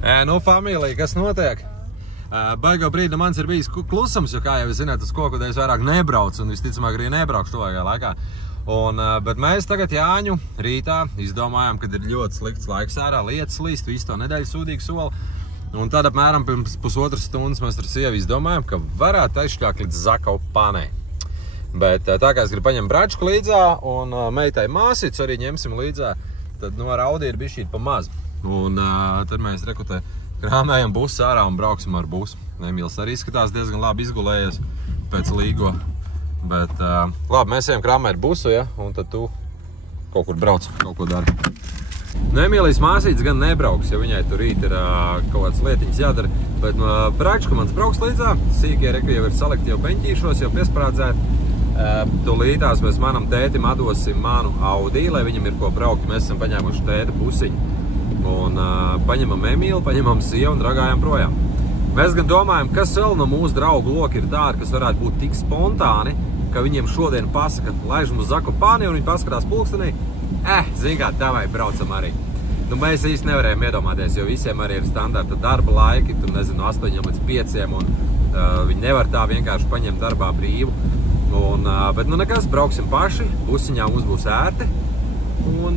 Nu, familija, kas notiek? Baigo brīdi mans ir bijis klusums, jo, kā jau zināt, uz Kokudēļas vairāk nebrauc un visticamāk arī nebraukšu tuvākajā laikā. Bet mēs tagad Jāņu rītā izdomājām, kad ir ļoti slikts laiks ārā, lietas līst, visu to nedēļu sūdīgu soli. Un tad apmēram pirms pusotras stundas mēs ar sievu izdomājām, ka varētu aizšļākt līdz Zakopānei. Bet tā kā es gribu paņemt bračku līdzā un meitai māsīts arī ņemsim līdzā, tad no Audi ir bišķīt pa maz. Un tad mēs rekutē krāmējam busu ārā un brauksim ar busu. Emīls arī izskatās diezgan labi izgulējies pēc līgo. Bet labi, mēs ejam krāmēt busu, ja? Un tad tu kaut kur brauc, kaut ko dari. Emīlijas māsītes gan nebrauks, jo viņai tur rīt ir kaut kādas lietiņas jādara. Bet no bračka mans brauks līdzā. Sīkie reku jau ir salikti jau beņķīšos, jau piesprādzēt. Tūlītās mēs manam tētim atdosim manu Audi, lai viņam ir ko braukt. Mēs esam paņēmuši tēta pusiņu. Un paņemam Emīlu, paņemam sievu un dragājam projām. Mēs gan domājam, kas vēl no mūsu draugu loka ir tādi, kas varētu būt tik spontāni, ka viņiem šodien pasaka, laižam uz Zakopāni, un viņi paskatās pulkstenī, zin kā, davai, braucam arī. Nu, mēs īsti nevarējām iedomāties, jo visiem arī ir standarta darba laiki, tur nezinu, 8 līdz 5, un viņi nevar tā vienkārši paņemt darbā brīvu. Bet nu nekas, brauksim paši, busiņā mums būs ērti, un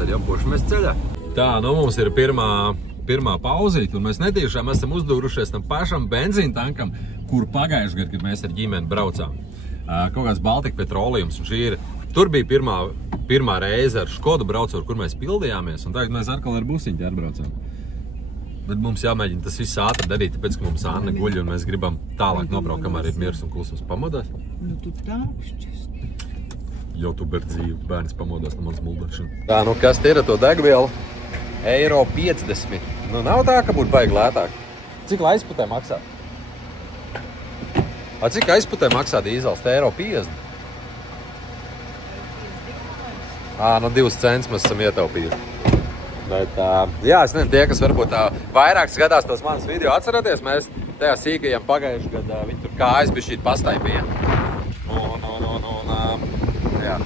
tad jau pošamies ceļā. Tā, nu mums ir pirmā pauzīt, un mēs netīšām esam uzdūrušies tam pašam benzīna tankam, kur pagājuši gadu, kad mēs ar ģimeni braucām. Kaut kāds Baltika Petroleums, un tur bija pirmā reize ar Škodu braucoru, kur mēs pildījāmies, un tagad mēs atkal ar busiņu atbraucām. Bet mums jāmēģina tas viss ātri darīt, tāpēc, ka mums Anna guļ, un mēs gribam tālāk nobraukt, kamēr ir miers un klusums. Pamodās? Nu, tu tāpšķis. Jau tu berdzīvi, bērnis pamodās no mans muldēšana. Tā, nu kas ir ar to degvielu? Eiro 50. Nu, nav tā, ka būtu baigi lētāk. Cik lai aizputē maksā? Cik aizputē maksā dīzels? Tā eiro 50? Nu 2 cents mēs esam ietaupījuši. Bet, jā, es nezinu, tie, kas varbūt vairāk skatās tos manas video, atceraties, mēs tajā sīkajiem pagājuši, kad viņi tur kājas bišķīt pastaipīja. Jā.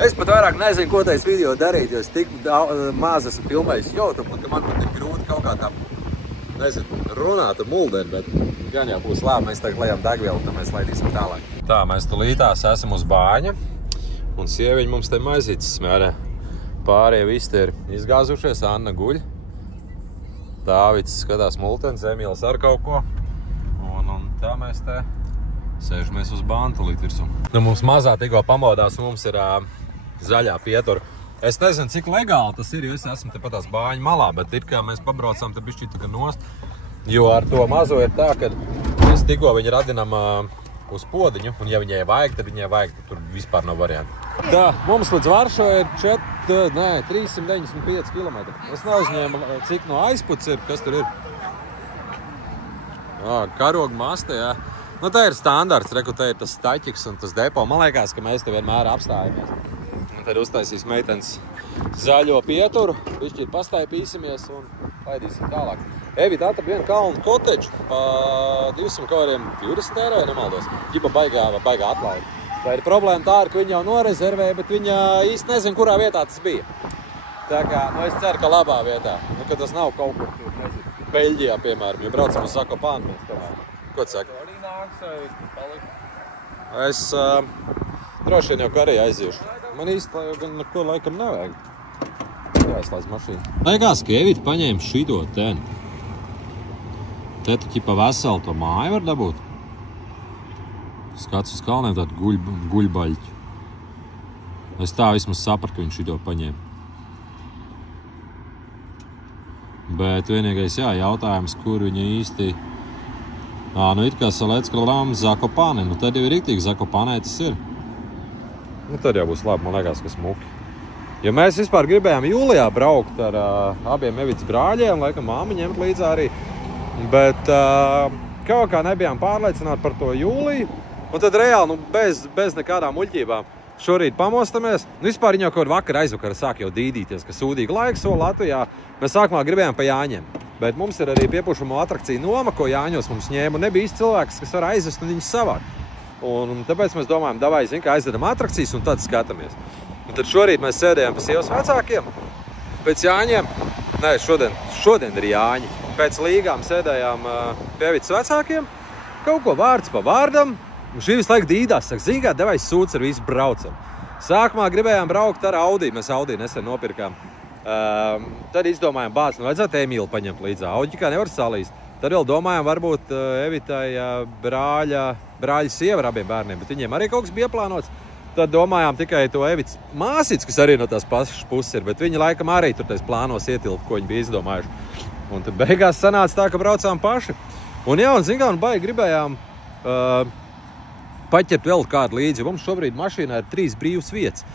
Es pat vairāk nezinu, ko tais video darīt, jo es tik maz esmu filmējis YouTube, ka man pat ir grūti kaut kā tā, nezinu, runāt ar mulderi, bet gan jau būs labi, mēs tagad lejam degvielu, tad mēs laidīsim tālāk. Tā, mēs tulītās esam uz bāņa, un sieviņi mums te maizītes smērē. Pārējie visi te ir izgāzušies, Anna guļ. Dāvids skatās multens, Emīls ar kaut ko. Un tā mēs te sēžamies uz bāntu līdz virsum. Nu, mums mazā tikko pamodās, un mums ir zaļā pietura. Es nezinu, cik legāli tas ir, jo es esmu te pat tās bāņu malā, bet it kā mēs pabraucām te bišķīt tā nost. Jo ar to mazo ir tā, ka mēs tikko viņu radinam uz podiņu, un ja viņai vajag, tad viņai vajag, tad tur vispār nav varianti. Tā, mums līdz Varšo ir 395 km. Es neuzņēmu, cik no aizputs ir, kas tur ir. Karoga masta, jā. Nu, tā ir standarts, reku, tā ir tas staķiks un tas depo. Man liekas, ka mēs te vienmēr apstājamies. Un tad uztaisīs meitenes zaļo pieturu, bišķīt pastaipīsimies un laidīsim tālāk. Evita atrada vienu kalnu kotedžu pa 220 eiro, ja nemaldos. Ģiba baigā atlaida. Tā ir problēma tā, ka viņa jau norezervēja, bet viņa īsti nezinu, kurā vietā tas bija. Tā kā, nu es ceru, ka labā vietā. Nu, ka tas nav kaut kur tur, nezinu, Beļģijā, piemēram, jo braucam uz Zakopāni. Ko tu saki? Arī nāks vai palikt? Es droši vien jau ka arī aiziešu. Man īsti gan neko laikam nevajag. Jāizslēdz mašīnu. Liekas, ka Evita paņēma šito ten. Te tu ķipa veselu to māju var dabūt. Skats uz kalniem tādu guļbaļķu. Es tā vismaz sapratu, ka viņš šito paņēma. Bet vienīgais, jā, jautājums, kur viņa īsti... Nu it kā Salecka Lām Zakopāni. Nu tad jau ir riktīgi Zakopānē tas ir. Nu tad jau būs labi, man liekas, ka smuki. Jo mēs vispār gribējām jūlijā braukt ar abiem Evitas brāļiem, laikam māma ņemt līdzā arī. Bet kaut kā nebijām pārliecināti par to jūliju. Un tad reāli, nu, bez nekādām muļķībām šorīt pamostamies. Nu, vispār viņa jau kaut vakar sāk jau dīdīties, ka sūdīgi laiks so Latvijā. Mēs sākumā gribējām pa Jāņiem. Bet mums ir arī piepušamo atrakciju noma, ko Jāņos mums ņēma. Un nebija īsti cilvēks, kas var aizvest un viņus savākt. Un tāpēc mēs domājam, davai, zin, kā aizvedam atrakcijas un tad skatāmies. Un tad šorīt mēs sēdējām pie sievas vecākiem pēc Jāņiem. Nē, šodien ir Jāņi. Pēc līgām sēdējām pie Evitas vecākiem, kaut ko vārds pa vārdam, un šī visu laiku dīdās, saka, zīgā, devais sūds ar visu braucam. Sākumā gribējām braukt ar Audi, mēs Audi nesen nopirkām. Tad izdomājām, bāc, vajadzētu Emīlu paņemt līdzā, Audi kā nevar salīst. Tad vēl domājām, varbūt Evitai brāļa sieva ar abiem bērniem, bet viņiem arī kaut kas bija plānots. Tad domājām tikai to Evitas māsītes, kas arī no tās pašas puses ir, bet viņi laikam arī tur tais plānos ietilpt, ko viņi bija izdomājuši. Un tad beigās sanāca tā, ka braucām paši. Un jā, un zin kā, un baigi gribējām paķert vēl kādu līdzi. Mums šobrīd mašīnā ir 3 brīvas vietas.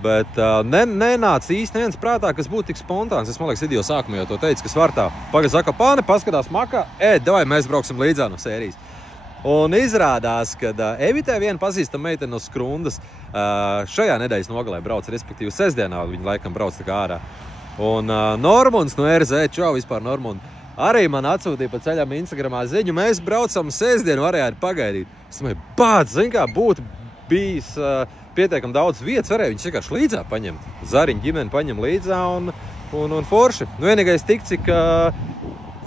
Bet nenāca īsti neviens prātā, kas būtu tik spontāns. Es, man liekas, video sākumā jau to teicu, kas var tā. Pagad saka, pāne, paskatās makā, davai, mēs brauksim līdzā no sērijas. Un izrādās, ka Evitai viena pazīstama meitene no Skrundas šajā nedēļas nogalē brauc, respektīvi sestdienā viņa laikam brauc tā kā ārā. Un Normunds no RZ, čau vispār Normundu, arī man atsūtīja pa ceļam Instagramā ziņu, mēs braucam sestdienu, varētu pagaidīt. Es domāju, bāc, zin kā, būtu bijis pietiekam daudz vietas, varēja viņus vienkārši līdzā paņemt. Zariņu ģimeni paņem līdzā un forši. Nu, vienīgais tik, cik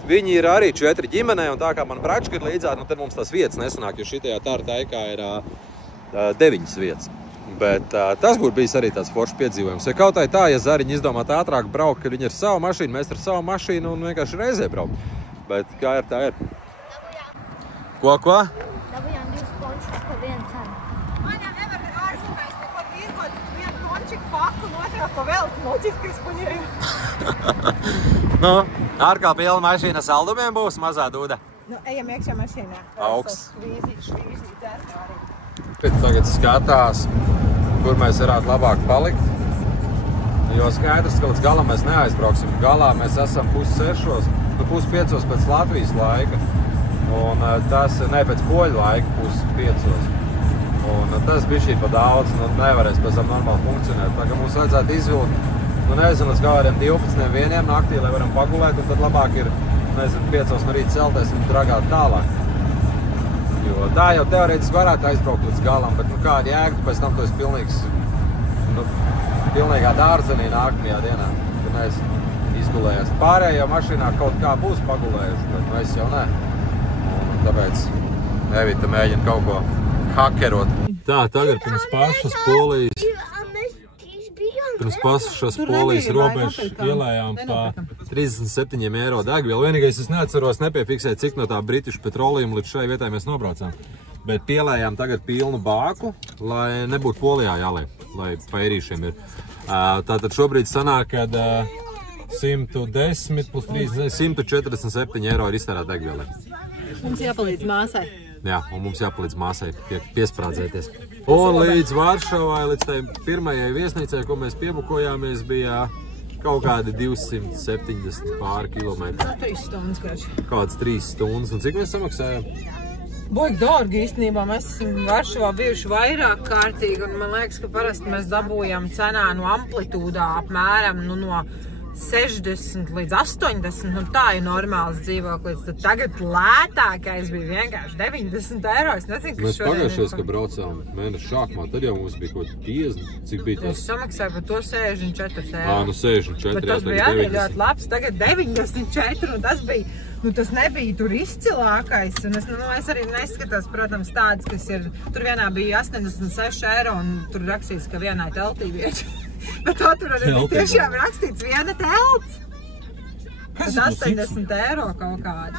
viņi ir arī 4 ģimenē, un tā kā man bračka ir līdzā, nu tad mums tās vietas nesanāk, jo šitajā tāra taikā ir 9 vietas. Bet tas būtu bijis arī tāds foršs piedzīvojums. Ja kaut tā, ja Zariņi izdomāt ātrāk braukt, kad viņi ir savu mašīnu, mēs ar savu mašīnu un vienkārši reizē braukt. Bet kā ir, tā ir. Ko? Dabujām 2 pončikus pa vienu cenu. Maņā nevar ārzemēs neko tirgot, vienu pončiku paku un otrā pa velti loģiski izpaņēju. Nu, ārkā pilna mašīna saldumiem būs mazā dūda. Nu, ejam iekšā mašīnā. Augsts. Švīzīt, dzert arī. Tagad skatās, kur mēs varētu labāk palikt. Jo skaidrs, ka līdz galam mēs neaizbrauksim. Galā mēs esam 5:30, 5:30 pēc Latvijas laika. Un tas ne pēc poļu laika 5:30. Un tas bija šī pa daudz, nu nevarēs pēc tam normāli funkcionēt. Tā kā mums vajadzētu izvilkt, nu nezinu, līdz kādiem 12:01 naktī, lai varam pagulēt, un tad labāk ir, nezinu, 5 no rīta celties un dragāt tālāk. Jo tā jau teorētiski varētu aizbraukt līdz galam, bet nu kāda jēga, tu pēc tam tu esi pilnīgā dārzenī nākamajā dienā, kad mēs izgulējies. Pārējā mašīnā kaut kā būs pagulējuši, bet nu es jau ne. Un tāpēc Evita mēģina kaut ko hakerot. Tā, tagad pirms pašas Polijas robežas ielējām pa 37 eiro degvielu. Vienīgais es neatceros nepiefiksēt, cik no tā British Petroleum līdz šai vietai mēs nobraucām. Bet pielējām tagad pilnu bāku, lai nebūtu Polijā jāliek, lai pa eirīšiem ir. Tātad šobrīd sanāk, kad 110 plus 30, 147 eiro ir iztērēt degvielē. Mums jāpalīdz māsai. Jā, un mums jāpalīdz māsai piesprādzēties. Un līdz Varšavai, līdz tai pirmajai viesnīcai, ko mēs piebukojāmies, bija kaut kādi 270 pāri kilometri. 3 stundas, kroči. Kāds 3 stundas. Un cik mēs samaksājām? Baigi dārgi īstenībā. Mēs esam Varšavā bijuši vairāk kārtīgi, un man liekas, ka parasti mēs dabūjam cenā no amplitūdā apmēram no 60 līdz 80, un tā ir normāls dzīvoklis. Tad tagad lētākais bija vienkārši 90 eiro. Es nezinu, kas mēs pagājušais, ka braucām mēnešu sākumā, tad jau mums bija kaut 50. Cik bija tas? Es samaksāju par to 64 eiro. Nu 64, bet tas bija arī ļoti labs. Tagad 94, un tas bija, tas nebija tur izcilākais. Un es arī neskatās, protams, tādas, kas ir, tur vienā bija 86 eiro, un tur rakstīts, ka vienai teltī vieta. Bet to tur arī bija tiešām rakstīts viena telts. Kas 80 eiro kaut kāda.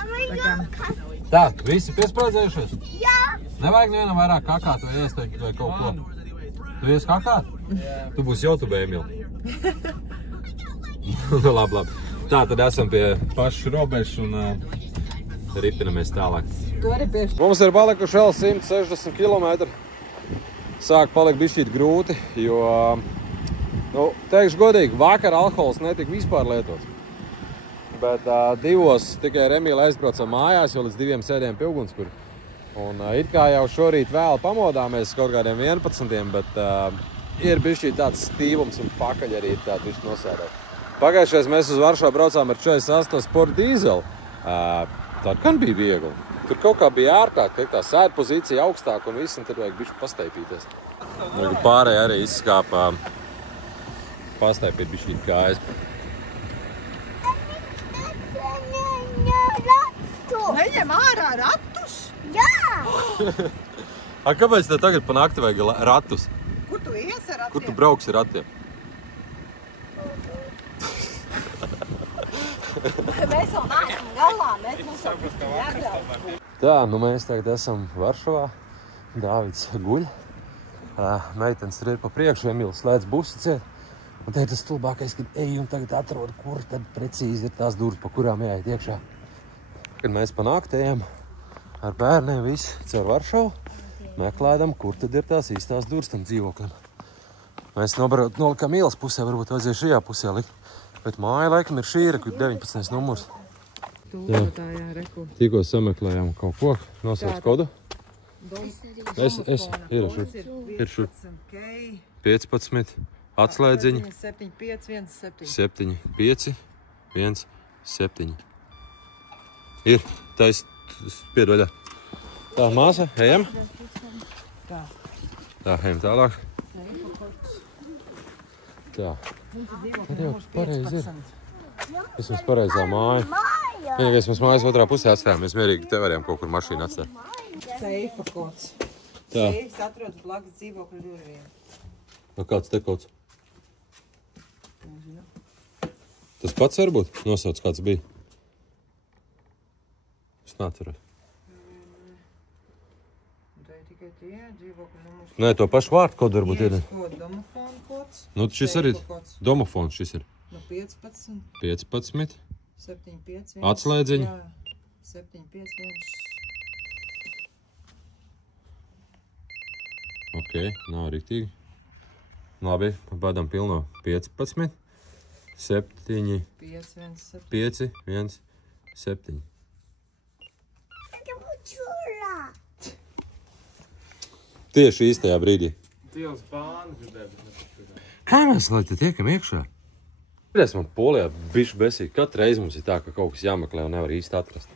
Tā, visi piesprādzējušies? Jā. Nevajag nevienam vairāk kakāt vai ēst vai kaut ko. Tu ies kakāt? Tu būsi YouTube, Emil. Labi. Tā, tad esam pie pašu robežu un ripinamies tālāk. To arī pieši. Mums ir palikuši vēl 160 km. Sāk palikt bišķīt grūti, jo, teikšu godīgi, vakar alkohols netika vispār lietots. Bet 2 tikai ar Emīlu aizbraucam mājās, jo līdz 2 sēdējām pie ugunskura. Un it kā jau šorīt vēl pamodāmies kaut kādiem 11, bet ir bišķīt tāds stīvums un pakaļ arī ir tādi bišķi nosēdēt. Pagājušais mēs uz Varšavu braucām ar 48 Sport dīzeli. Tā gan bija viegli. Tur kaut kā bija ārtāk, tā sēd pozīcija augstāk un viss, un tad vajag bišķi pastaipīties. Pārējie arī izskāpā pastaipīt bišķīt kājas. paņem ārā ratus? Jā! Kāpēc tev tagad pa nakti vajag ratus? Kur tu ies ar ratiem? Kur tu brauksi ar ratiem? Mēs vēl neesam galā, mēs mums jābrauc. Tā, nu mēs tagad esam Varšavā. Dāvids guļ. Meitenes tur ir pa priekšu, Emīls slēdz busu ciet. Un te ir tas stulbākais, kad eju un tagad atrod, kur tad precīzi ir tās durvis, pa kurām jāiet iekšā. Kad mēs pa nakti ejam ar bērniem visi caur Varšavu, meklējam, kur tad ir tās īstās durvis tam dzīvoklim. Mēs nolikām ielas pusē, varbūt vajadzēja šajā pusē likt. Bet māja laikam ir šī, kur 19. numurs. Tūkotājā, reku. Tikko sameklējām kaut ko, nosauc kodu. Ir šur 15, atslēdziņi 7, 5, 1, 7. Ir, tais, piedvaļā. Tā, māsa, ejam? Tā, ejam tālāk. Tā. Tad jau pareizi ir. Es mums pareizā māja. Vienīgais mums mājas otrā pusē atstājām. Mēs mierīgi te varējām kaut kur mašīnu atstāt. Seifa kods. Tā. Seifs atrodas blakus dzīvokļu durvīm. Vai kāds te kods? Tas pats varbūt? Nosauc, kāds bija? Es neatceros. Tā ir tikai tie dzīvokļu numurs. Nē, to pašu vārdu kodu varbūt ir. Domofona kods. Nu, šis arī domofons šis ir. No 15. 15. 7, 5, 1. Atslēdziņi. Jā, 7, 5, 1. Ok, nav riktīgi. Labi, bādām pilno 15. 7, 5, 1, 7. 5, 1, 7. Tieši īstajā brīdī. Dievs bāni gribēja, bet nepašķirā. Kā mēs lai te tiekam iekšā? Es man Polijā bišķi besīgi. Katru reizi mums ir tā, ka kaut kas jāmeklē un nevar īsti atrast.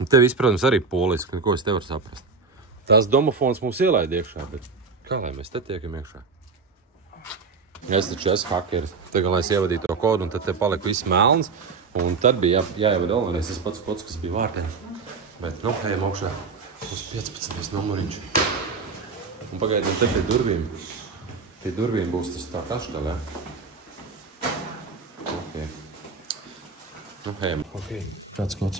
Un te viss, protams, arī polijas, ko es te varu saprast. Tās domofons mums ielaida iekšā, bet kā lai mēs te tiekam iekšā? Es taču esmu hakeris. Tagad, lai es ievadīju to kodu, un tad te palika viss melns. Un tad bija jāievada vēlreiz tas pats kods, kas bija vārtē. Bet, nu, ejam augšā uz 15. numuriņš. Un pagaidām te pie durvīm. Pie durvīm būs tas tā kaštaļā. Ok. Nu, ejam. Ok. Kāds kods?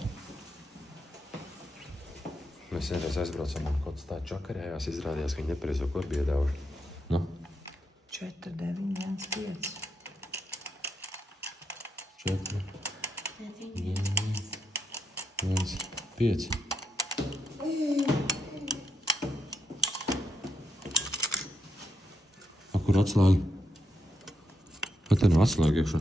Mēs vienreiz aizbraucam, un kods tā čakarējās, izrādījās, ka viņi nepareizo kodu bija iedāvuši. Nu? 4, 9, 1, 5. 4, 1, 5. Kur atslēga? Vai te nav atslēga iekšā?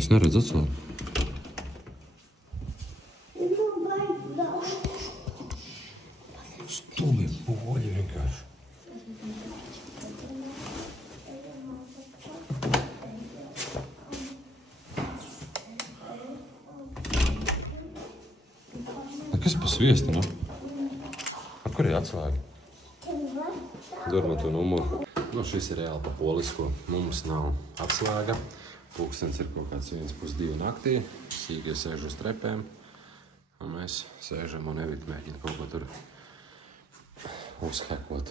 Es neredzu atslēgu. Stulbi poļi vienkārši. Kas pa sviesta, nav? Kur ir atslēga? Durma to numuru. Nu, šis ir reāli pa polisko. Mums nav atslēga. Pulkstens ir kaut kāds 1:30 naktī. Sīgie sēž uz trepēm. Un mēs sēžam un Evita mēģina kaut ko tur uzhekot.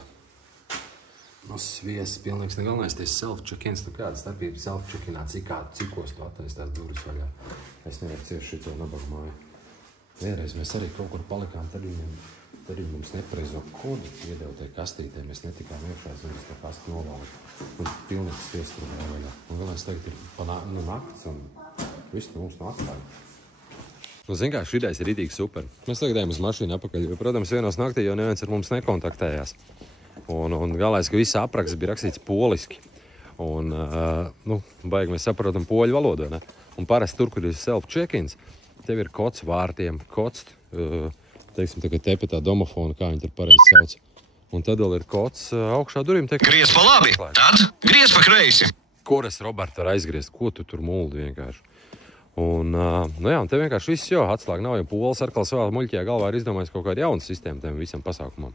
Nu, sviests pilnīgs negalvenais. Tas self-check-ins. Nu, kāda starpība self-check-inā? Cikos tu attaisi tās durvis vaļā? Es nevaru cieši šito nabagu māju. Vienreiz mēs arī kaut kur palikām, tad viņi mums nepareizo kodu iedeva tie kastītē. Mēs netikām iekšā, es to kastu novalku. Un pilnīgs sviests tur vaļā. Un vēl es tagad ir nakts un viss mums no atslēga. Nu, zin kā, šitais ir ritīgi super. Mēs tagad ejam uz mašīnu apakaļ, jo, protams, vienos naktī jau neviens ar mums nekontaktējās. Un galvenais, ka viss apraksts bija rakstīts poliski. Un, nu, baigi mēs saprotam poļu valodu, ne? Un parasti tur, kur ir self-check-ins, tev ir kods vārtiem, kods, teiksim, tagad te pie tā domofona, kā viņi tur pareizi sauc. Un tad vēl ir kods augšā durvīm. Griez pa labi, tad griez pa kreisi. Kur es, Roberta, var aizgriezt? Ko tu tur muldi vienkārši? Un, nu jā, un te vienkārši viss jau atslēga nav, jo polis atkal savā muļķajā galvā ir izdomājis kaut kādu jaunu sistēmu tam visam pasākumam.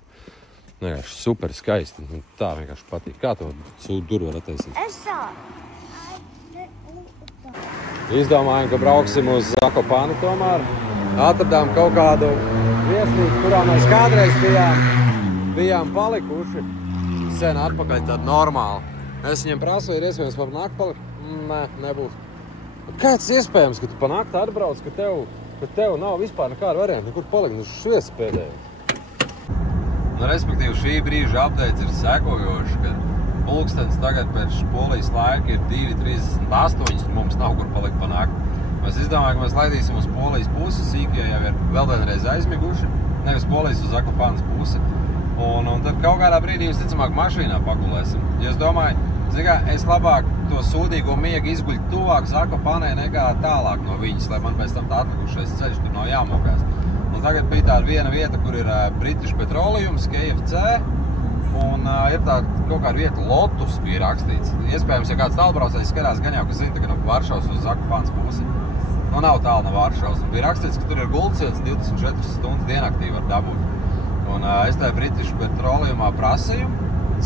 Vienkārši super skaisti. Un tā vienkārši patīk. Kā to durvi var attaisīt? Es tā. Izdomājām, ka brauksim uz Zakopanu tomēr. Atradām kaut kādu viesnīcu, kurā mēs kādreiz bijām palikuši. Sen atpakaļ tāda normāla. Es viņiem prasu, ir iespējams pa nakti palikt? Nē, nebūs. Kāds iespējams, ka tu pa nakti atbrauc, ka tev nav vispār nekāda varianta, nekur palikt, nu švies pēdējais. Nu, respektīvi, šī brīža updates ir sekojoši, kad pulkstens tagad pēc polijas laika ir 2:38, un mums nav kur palikt pa nakti. Mēs izdomājām, ka mēs laidīsim uz polijas pusi, sīkie jau ir vēl vienreiz aizmiguši, nevis polijas uz Zakopanas pusi. Un tad kaut kādā brīdī jūs ticamāk mašīnā pagulēsim. Ja es domāju, es labāk to sūdīgo miegu izguļu tuvāk Zakopanai nekā tālāk no viņas, lai man pēc tam tā atlikušais ceļš tur nav jāmokās. Un tagad bija tāda viena vieta, kur ir British Petroleums, KFC, un ir tāda kaut kāda vieta Lotus bija rakstīts. Iespējams, ja kāds tālbraucējs skatās gan jau, ka zina, ka no Varšavas uz Zakopanas pusi. Nu, nav tālu no Varšavas. Un bija rakstīts, ka tur ir gultsvietas 24 stundas diennaktī var dabūt. Un es tajā British Petroleumā prasīju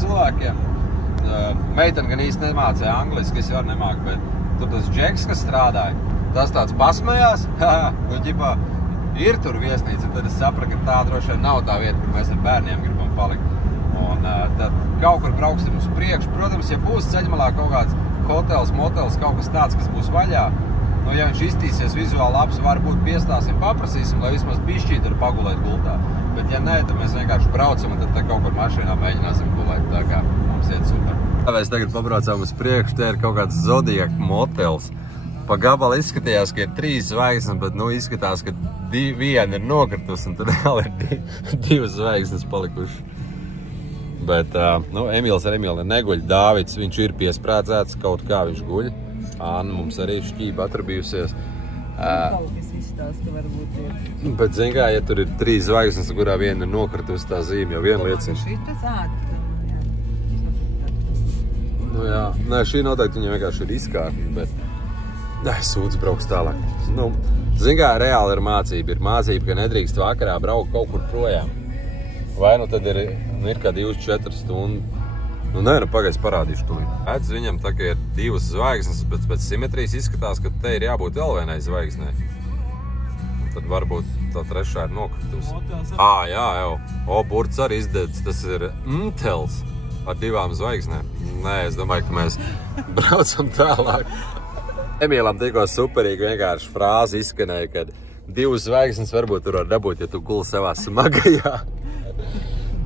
cilvēkiem. Meiteni gan īsti nemācēja angliski, es jau nemāku, bet tur tas džeks, kas strādāja, tas tāds pasmējās, nu, ģipā, ir tur viesnīca, tad es sapratu, ka tā droši vien nav tā vieta, kur mēs ar bērniem gribam palikt. Un tad kaut kur brauksim uz priekšu. Protams, ja būs ceļmalā kaut kāds hotels, motels, kaut kas tāds, kas būs vaļā, nu, ja viņš iztīsies vizuāli labs, varbūt piestāsim, paprasīsim, lai vismaz bišķīt ir pagulēt gultā. Bet ja nē, tad mēs vienkārši braucam un tad te kaut kur mašīnā mēģināsim gulēt. Tā kā mums iet super. Mēs tagad pabraucām uz priekšu, te ir kaut kāds Zodiac motels. Pa gabalu izskatījās, ka ir 3 zvaigznes, bet nu izskatās, ka viena ir nokritus un tad vēl ir 2 zvaigznes palikuši. Bet, nu, Emīls ar Emīli neguļ. Dāvids, viņš ir piesprādzēts, kaut kā viņš guļ. Anna mums arī šķība atrabījusies. Bet, zin kā, ja tur ir 3 zvaigznes, kurā viena ir nokritus, tā zīme jau viena liecina. Nu jā, nē, šī noteikti viņam vienkārši ir izkārtni, bet sūdz brauks tālāk. Nu, zin kā, reāli ir mācība. Ir mācība, ka nedrīkst vakarā braukt kaut kur projām. Vai nu tad ir kā 2-4 stundu. Nu nē, nu pagaidz parādīšu tūlīt. Redz, viņam tā kā ir 2 zvaigznes, bet pēc simetrijas izskatās, ka te ir jābūt vēl vienai zvaigznei. Tad varbūt tā trešā ir nokritus. Jā, jau. Burts arī izdedz, tas ir Mtels ar 2 zvaigznēm. Nē, es domāju, ka mēs braucam tālāk. Emīlam tikko superīgi vienkārši frāzi izskanēja, ka 2 zvaigznes varbūt tur var dabūt, ja tu guli savā smagajā.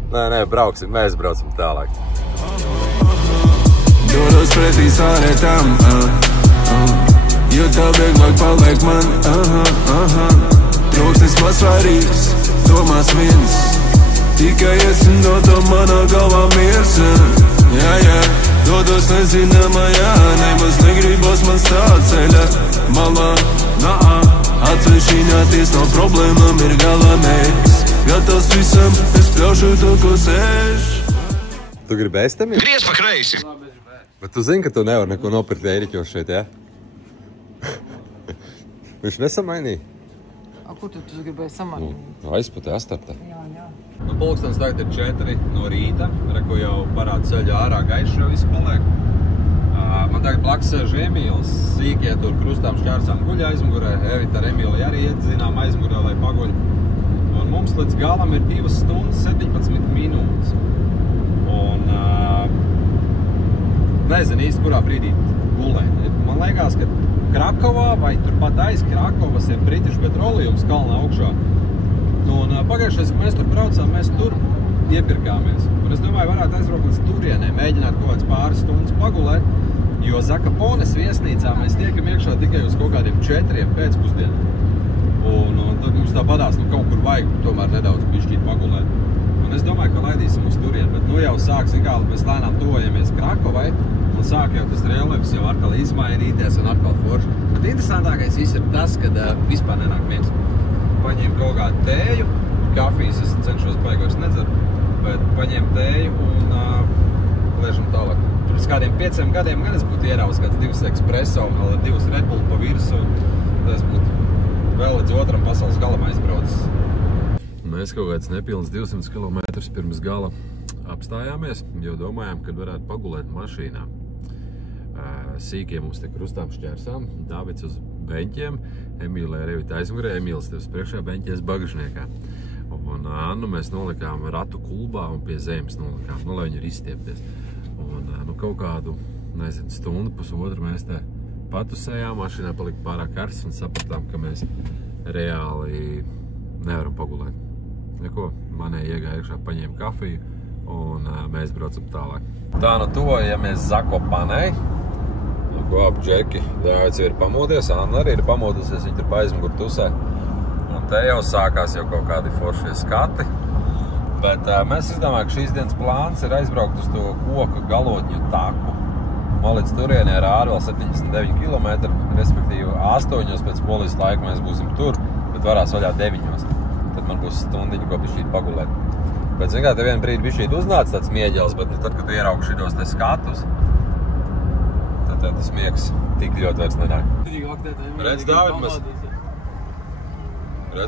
Nē, brauksim, mēs braucam tālāk. Dodos pretī sārētām, jo tā vieglāk paliek man, Trūksnis maz svarīgs, domās viens, tikai es un dodam manā galvā miers, Dodos nezināmajā, nemaz negribos man stāt ceļa malā, Atsevišķināties no problēmām ir galā mērķis. Gatavs visam, es pļaušu to, ko sēž. Tu gribi ēst temi? Griez pa kreisi! Bet tu zini, ka tu nevar neko nopirkt ēriķos šeit, ja? Viņš nesamainīja? Kur tu gribēji samainīt? Nu, aizputē, astartā. Jā. Nu, pulkstens tagad ir 4 no rīta. Reku jau parāda ceļā ārā gaišs jau viss paliek. Man tagad blakus sēž Emīls. Sīkie tur krustām šķērsām guļ aizmugurē. Evita ar Emīli arī iet zinām aizmugurē, lai paguļ. Un mums līdz galam ir 2 stundas 17 minūtes. Un nezinu īsti, kurā brīdī gulēt. Man liekas, ka Krakovā vai turpat aiz Krakovas ir British Petroleums kalnā augšā. Un pagājušais, kad mēs tur braucām, mēs tur iepirkāmies. Un es domāju, varētu aizbraukt līdz turienē, mēģināt kaut kāds pāris stundas pagulēt, jo Zakopanas viesnīcā mēs tiekam iekšā tikai uz kaut kādiem 4 pēcpusdienām. Un tad mums tā padās, nu kaut kur vajag tomēr nedaudz bišķīt pagulēt. Un es domāju, ka laidīsim uz turienu, bet nu jau sāk, kā mēs lēnām tuvojamies Krakovai, un sāk jau tas reliefs jau atkal izmainīties un atkal forši. Bet interesantākais viss ir tas, kad vispār nenāk miegs. Paņēmu kaut kādu tēju, kafijas es cenšos baigos nedzeru, bet paņēmu tēju un liešam tālāk. Pirms kādiem 5 gadiem gan es būtu ierauts kāds 2 espresso un vēl 2 Red Bull pa virsu, un tas būtu vēl līdz otram pasaules galam aizbraucis. Mēs kaut kāds nepilns 200 km pirms gala apstājāmies, jo domājām, kad varētu pagulēt mašīnā. Sīkie mums te krustām šķērsām, Davids uz beņķiem, Emīlē Revita aizmugurē, Emīls tev priekšā beņķies bagažniekā. Un Annu mēs nolikām ratu kulbā un pie zemes nolikām, lai viņi ir izstiepties. Un kaut kādu, nezinu, stundu, pusotru mēs te patusējām, mašīnā palika pārāk karsts un sapratām, ka mēs reāli nevaram pagulēt. Neko, manē iegāja iekšā, paņēma kafiju un mēs braucam tālāk. Tā tuvojamies Zakopanei. Ko ap Džeki, Dāvids jau ir pamodies, Anna arī ir pamodusies, viņa tur pa aizmugur tusē. Un te jau sākās jau kaut kādi foršie skati. Bet mēs izdomājam, ka šīs dienas plāns ir aizbraukt uz to koku galotņu taku. Man līdz turienē rāda vēl 79 km, respektīvi 8 pēc polijas laika mēs būsim tur, bet varās vaļā 9. Tad man būs stundiņa, ko bišķīt pagulēt. Bet, zin kā, te vienu brīdi bišķīt uznāca tāds mieģels, bet tad, kad tu ieraugu šitos te skatus, tad tas miegs tik ļoti vairs nenāk. Redz, Dāvid,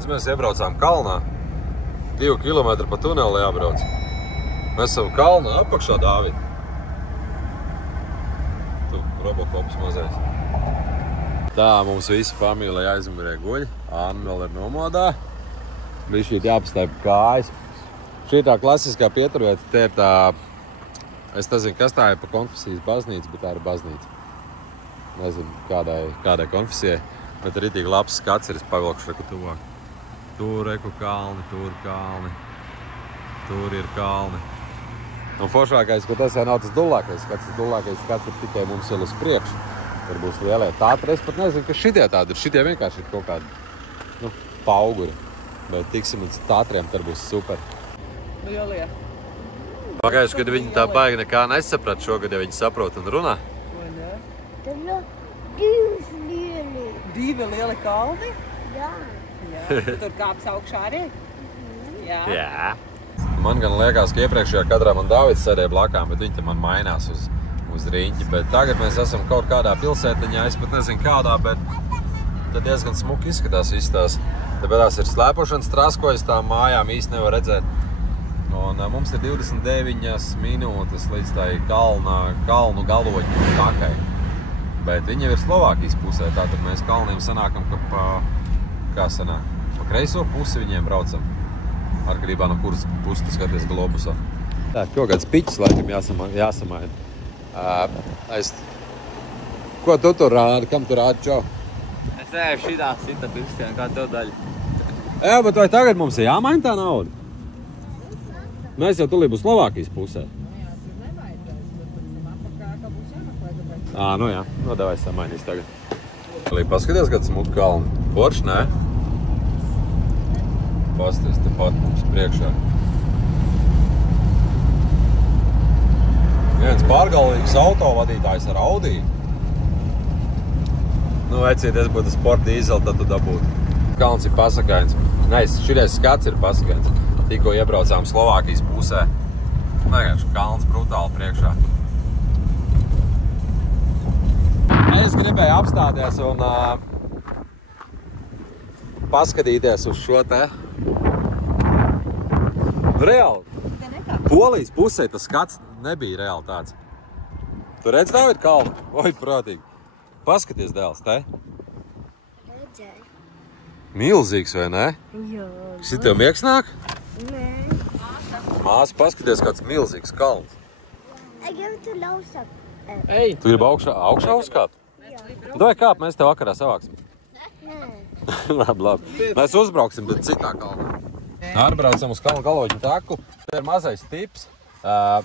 mēs iebraucām kalnā. 2 kilometri pa tuneli jābrauc. Mēs esam kalnā apakšā, Dāvid. Tu, Robokops mazais. Tā, mums visi familija aizmugurē guļ. Anna vēl ir nomodā. Bišķīt jāpastāja kājas. Šī ir tā klasiskā pieturvieta. Te ir tā, es nezinu, kas tā ir pa konfesijas baznīca, bet tā ir baznīca. Nezinu, kādai konfesijai, bet arī tīk labs skats ir, es pavilkšu reku tuvāk. Tur reku kalni, tur kalni, tur ir kalni. Un foršākais, ka tas jau nav tas dullākais skats. Tas dullākais skats ir tikai mums vēl uz priekšu. Tur būs lielie tātri. Es pat nezinu, ka šitie tādi ir. Šitie vienkārši ir kaut kādi, pauguri. Bet tiksim līdz tātriem, tur būs super. Lielie. Pagājuši, kad viņi tā baigi nekā nesaprat, šogad, ja viņi saprot un runā. Vai ne? Tad ir 2 lieli. 2 lieli kalni? Jā. Jā. Tur kāps augšā arī? Jā. Jā. Man gan liekas, ka iepriekšējā kadrā man Dāvids sēdēja blakām, bet viņi te man mainās uz riņķi. Bet tagad mēs esam kaut kādā pilsētiņā, es pat nezinu kādā, bet tad diezgan smuki izskatās viss tās. Tāpēc tās ir slēpošanas traskojas, tām mājām īsti nevar redzēt. Un mums ir 29 minūtes līdz tai kalnu galotņu takai. Bet viņi jau ir Slovākijas pusē, tātad mēs kalniem sanākam, ka pa kreiso pusi viņiem braucam. Atkarībā no kuras pusi tu skaties globusā. Tā, kaut kāds piķis laikam jāsamaina. Ko tu tur rādi? Kam tu rādi, čau? Es eju šitā sita pirkstiem, kā tev daļa. Jā, bet vai tagad mums ir jāmaina tā nauda? Mēs jau tulīt būs Slovākijas pusē. Nu jā, davai samainīs tagad. Paskaties, kāds smuka kalni. Forši, nē? Pasties te pat mums priekšā. Viens pārgalvīgs autovadītājs ar Audi. Vecieties būtu sport dīzeli, tad tu dabūtu. Kalns ir pasakains. Nē, šitais skats ir pasakains. Tikko iebraucām Slovākijas pusē. Vienkārši kalns brutāli priekšā. Es gribēju apstāties un paskatīties uz šo te. Reāli. Polijas pusē tas skats nebija reāli tāds. Tu redz, Dāvid, kalnu? Oi, prātīgi. Paskaties, dēls, te. Redzēju. Milzīgs, vai ne? Jā. Kas ir tev miegs nāk? Nē. Māsa, paskaties, kāds milzīgs kalns. Es gribu tur lausap. Ej! Tu gribi augšā uzkāpt? Dai kāp, mēs tev vakarā savāksim. Nē. Labi. Mēs uzbrauksim, bet citā kalnā. Ārbraucam uz kalnu galotņu taku. Te ir mazais tips.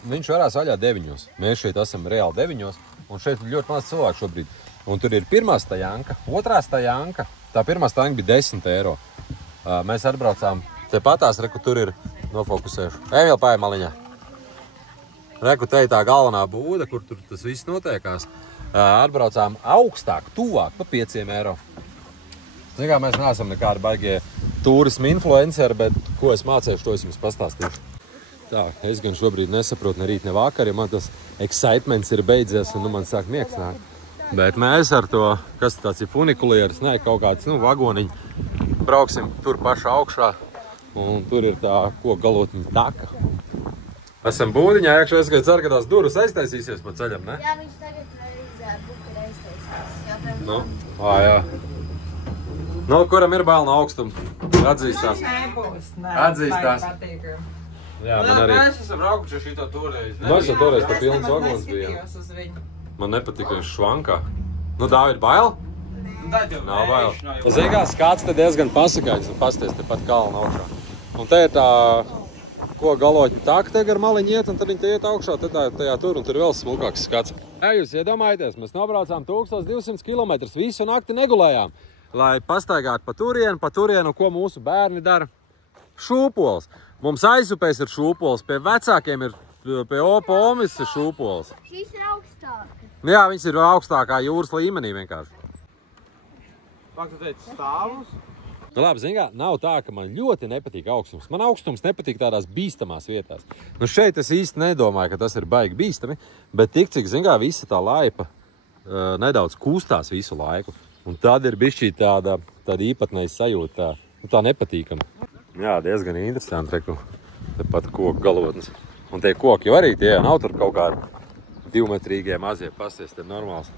Viņš varās vaļā 9. Mēs šeit esam reāli 9. Un šeit ir ļoti maz cilvēku šobrīd. Un tur ir pirmā stajanka, otrā stajanka. Tā pirmā stajanka bija 10 eiro. Mēs atbraucām te patās, reku tur ir nofokusēšu. Vēl pājā maliņā. Reku te ir tā galvenā būda, kur tur tas viss notiekās. Atbraucām augstāk, tuvāk pa 5 eiro. Zin kā, mēs neesam nekādi baigie turismu influenceri, bet ko es mācēšu, to es jums pastāstīšu. Tā, es gan šobrīd nesaprotu ne rīt, ne vakar, ja man tas excitements ir beidzies un man sāk miegs nāk. Bet mēs ar to, kas tāds ir funikulieris, ne, kaut kāds, vagoniņi, brauksim tur pašā augšā un tur ir tā koku galotņu taka. Esam būdiņā, iekšā es ceru, ka tās durvis aiztaisīsies pa ceļam, ne? Jā, viņš tagad var izērt. Nu, jā. Nu, kuram ir bail no augstuma? Atzīstās. Nebūs, nē. Atzīstās. Patīkam. Jā, man arī. Mēs esam braukuši šito toreiz. Mēs jau toreiz pa Es pilns nemaz vagons bija. neskatījos uz viņu. Man nepatika viņš švankā. Nu, Dāvid, bail? Nav bail. Nav Zini kā, skats te diezgan pasakains un pasties te pat kalna augšā. Un te ir tā, ko galoķi taka te gar maliņu iet, un tad viņi te iet augšā, tad tajā tur, un tur vēl smulkāks skats. Jā, jūs iedomājieties, mēs nobraucām 1200 km, visu nakti negulējām, lai pastaigātu pa turienu, ko mūsu bērni dara. Šūpols. Mums aizupēs ir šūpols, pie vecākiem ir, pie omas ir šūpols. Šīs ir augstākas. Jā, viņas ir augstākā jūras līmenī vienkārši. Pak, tu teici stāvus? Nu labi, zini kā, nav tā, ka man ļoti nepatīk augstums. Man augstums nepatīk tādās bīstamās vietās. Nu šeit es īsti nedomāju, ka tas ir baigi bīstami, bet tik cik, zini kā, visa tā laipa nedaudz kustās visu laiku. Un tad ir bišķī tāda īpatnēja sajūta, tā nepatīkama. Jā, diezgan interesanti, reku, tepat koku galotnes. Un tie koki jau arī tie nav tur kaut kādi 2-metrīgie mazie pasties, te normāls.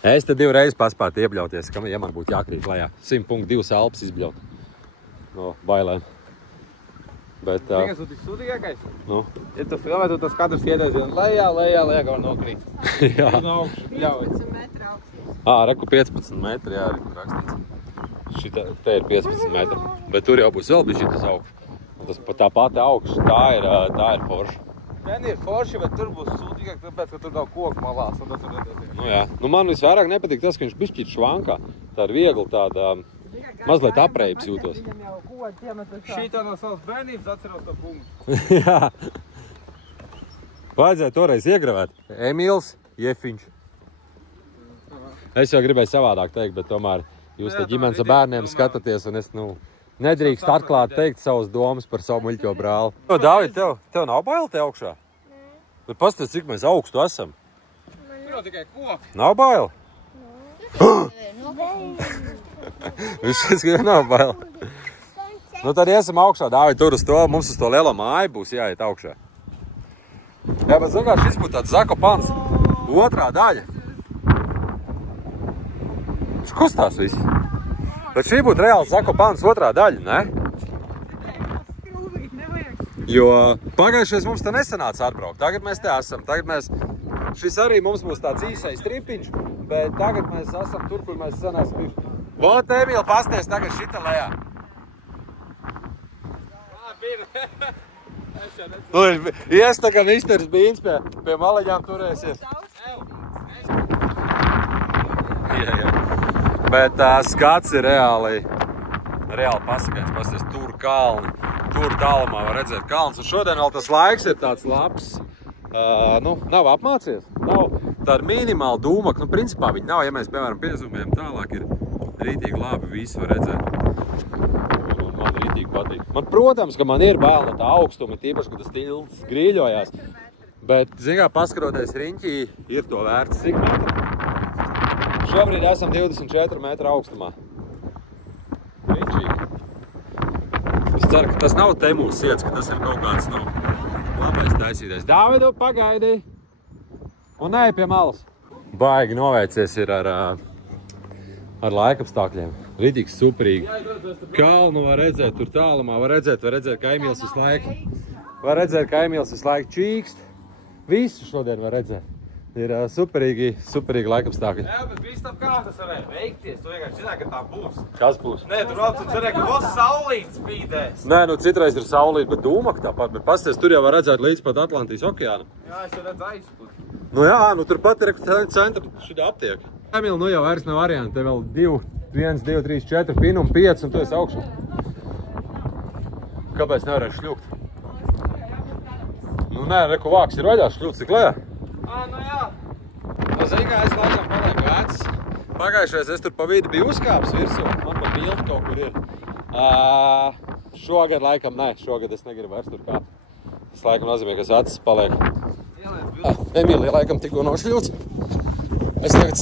Es te 2 reizes paspētu iebļauties, ja man būtu jākrīt lejā. 100.2 alpas izbļaut no bailēm. Bet tā... Tikai tu tik sūdīgākais? Nu? Ja tu filmē, tu tas katrs iedēs vien lejā, kā var nokrīt. Jā. No augšu, ļauj. 15 metru augstības. Reku 15 metri, jā, reku rakstīts. Te ir 15 metri, bet tur jau būs vēl bišķi tas augšu. Tas tā pati augšu, tā ir forša. Ten ir forši, bet tur būs sūdīgāk, tāpēc, ka tur nav koku malās. Nu jā, nu man visvairāk nepatīk tas, ka viņš bišķi ir švankā. Tā ir viegli tāda, mazliet apreibs jūtos. Viņam jau kods iemetas tā. Šī tā no savas bērnības atceros to punktu. Jā. Vajadzēja toreiz iegravēt. Emīls Jefiņš. Es jau gribēju savādāk teikt, bet tomēr jūs te ģimenes ar bērniem skatāties, un es, nedrīkst atklāt teikt savas domas par savu muļķo brāli. Dāvid, tev nav bail te augšā? Nē. Bet pasties, cik mēs augstu esam. Tur jau tikai koki. Nav bail? Viņš skrien nav bail. Nu tad iesim augšā, Dāvid, tur uz to, mums uz to lielo māju būs jāiet augšā. Jā, bet zin kā, šis būtu tāds Zakopans, otrā daļa. Viņš kustās viss. Bet šī būtu reāli Zakopans otrā daļa, ne? Jo pagājušais mums te nesanāca atbraukt. Tagad mēs te esam. Šis arī mums būs tāds īsais tripiņš, bet tagad mēs esam tur, kur mēs sanāsim bijuši. Vot, Emīl, pasties tagad šita lejā. Ies tā kā Misters Bīns pie maleģām turēsies. Jā. Bet skats ir reāli pasakains. Pasties, tur kalni, tur tālumā var redzēt kalns. Un šodien vēl tas laiks ir tāds labs. Nav apmācies. Nav tāda minimāla dūmaka. Principā viņi nav. Ja mēs, piemēram, piezumējam tālāk, ir rītīgi labi. Visi var redzēt. Un man rītīgi patīk. Protams, ka man ir bail no tā augstuma, tīpaši, ka tas tilts grīļojās. Bet, zin kā, paskaroties riņķī, ir to vērts. Cik metri? Šobrīd esam 24 metru augstumā. Riņķīgi. Es ceru, ka tas nav te mūsu sietas, ka tas ir kaut kāds, labais taisītais. Dāvidu, pagaidi! Un nē, pie malas. Baigi noveicies ir ar laikapstākļiem. Ritīgi superīgi. Kalnu var redzēt, tur tālumā var redzēt, ka Emīls visu laiku čīkst. Visu šodien var redzēt. Ir superīgi laikapstākļi. Jā, bet viss tam kā tas varēja veikties. Tu vienkārši zināji, ka tā būs. Kas būs? Nē, tu vēl tu cerēji, ka būs saulīts spīdēs. Nē, citreiz ir saulīt, bet dūmaka tāpat. Bet pasties, tur jau var redzēt līdz pat Atlantijas okeānam. Jā, es jau redzu aizput. Jā, turpat ir centra šitā aptieka. Emīl, jau vairs nav varianti. Te vēl 1, 2, 3, 4, pinu un 5 un tu esi augšā. Kāpēc nevarēšu šļukt? Nē, reku vāks ir vaļā, šļūt cik lejā. Jā. Zini kā, es laikam palieku vecs. Pagājušais es tur pa vidi biju uzkāpis virsū. Man pa bildi kaut kur ir. Šogad laikam nē, šogad es negribu vairs tur kāpt. Tas laikam nozīmē, ka es acis palieku. Emīlija laikam tikko nošļūts. Es tagad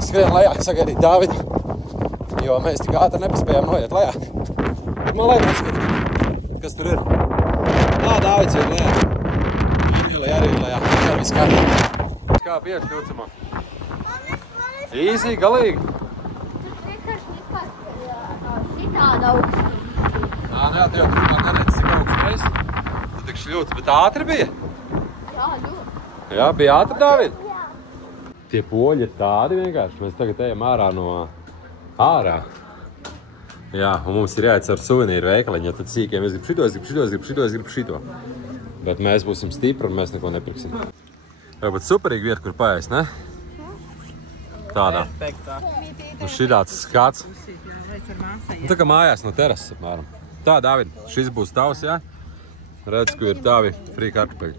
skrienu lejā, sagaidīt Dāvidu, jo mēs tik ātri nepaspējām noiet lejā. Man lejā neskatīt, kas tur ir. Dāvids ir lejā. Emīlija arī ir lejā. Viss kārtībā. kā pieši ļucamā. Īsī, galīgi. Tas vienkārši likās, ka šitāda augstu. Jā, tu jau tur kā neredzi, cik augstu esi. Tu tik šļūts, bet ātri bija? Jā, ļoti. Jā, bija ātri, Dāvid? Jā. Tie poļi ir tādi vienkārši. Mēs tagad ejam ārā no ārā. Jā, un mums ir jāiet ar suvenīru veikaliņu, jo tad sīkiem es gribu šito. Bet mēs būsim stipri un mēs neko nepirksim. Jā, bet superīgi vieta, kur paēst, ne? Tādā. Nu šitāds skats. Tā kā mājās no terases apmēram. Tā, Dāvid, šis būs tavs, jā? Redz, ka ir tavi frī kartupeļi.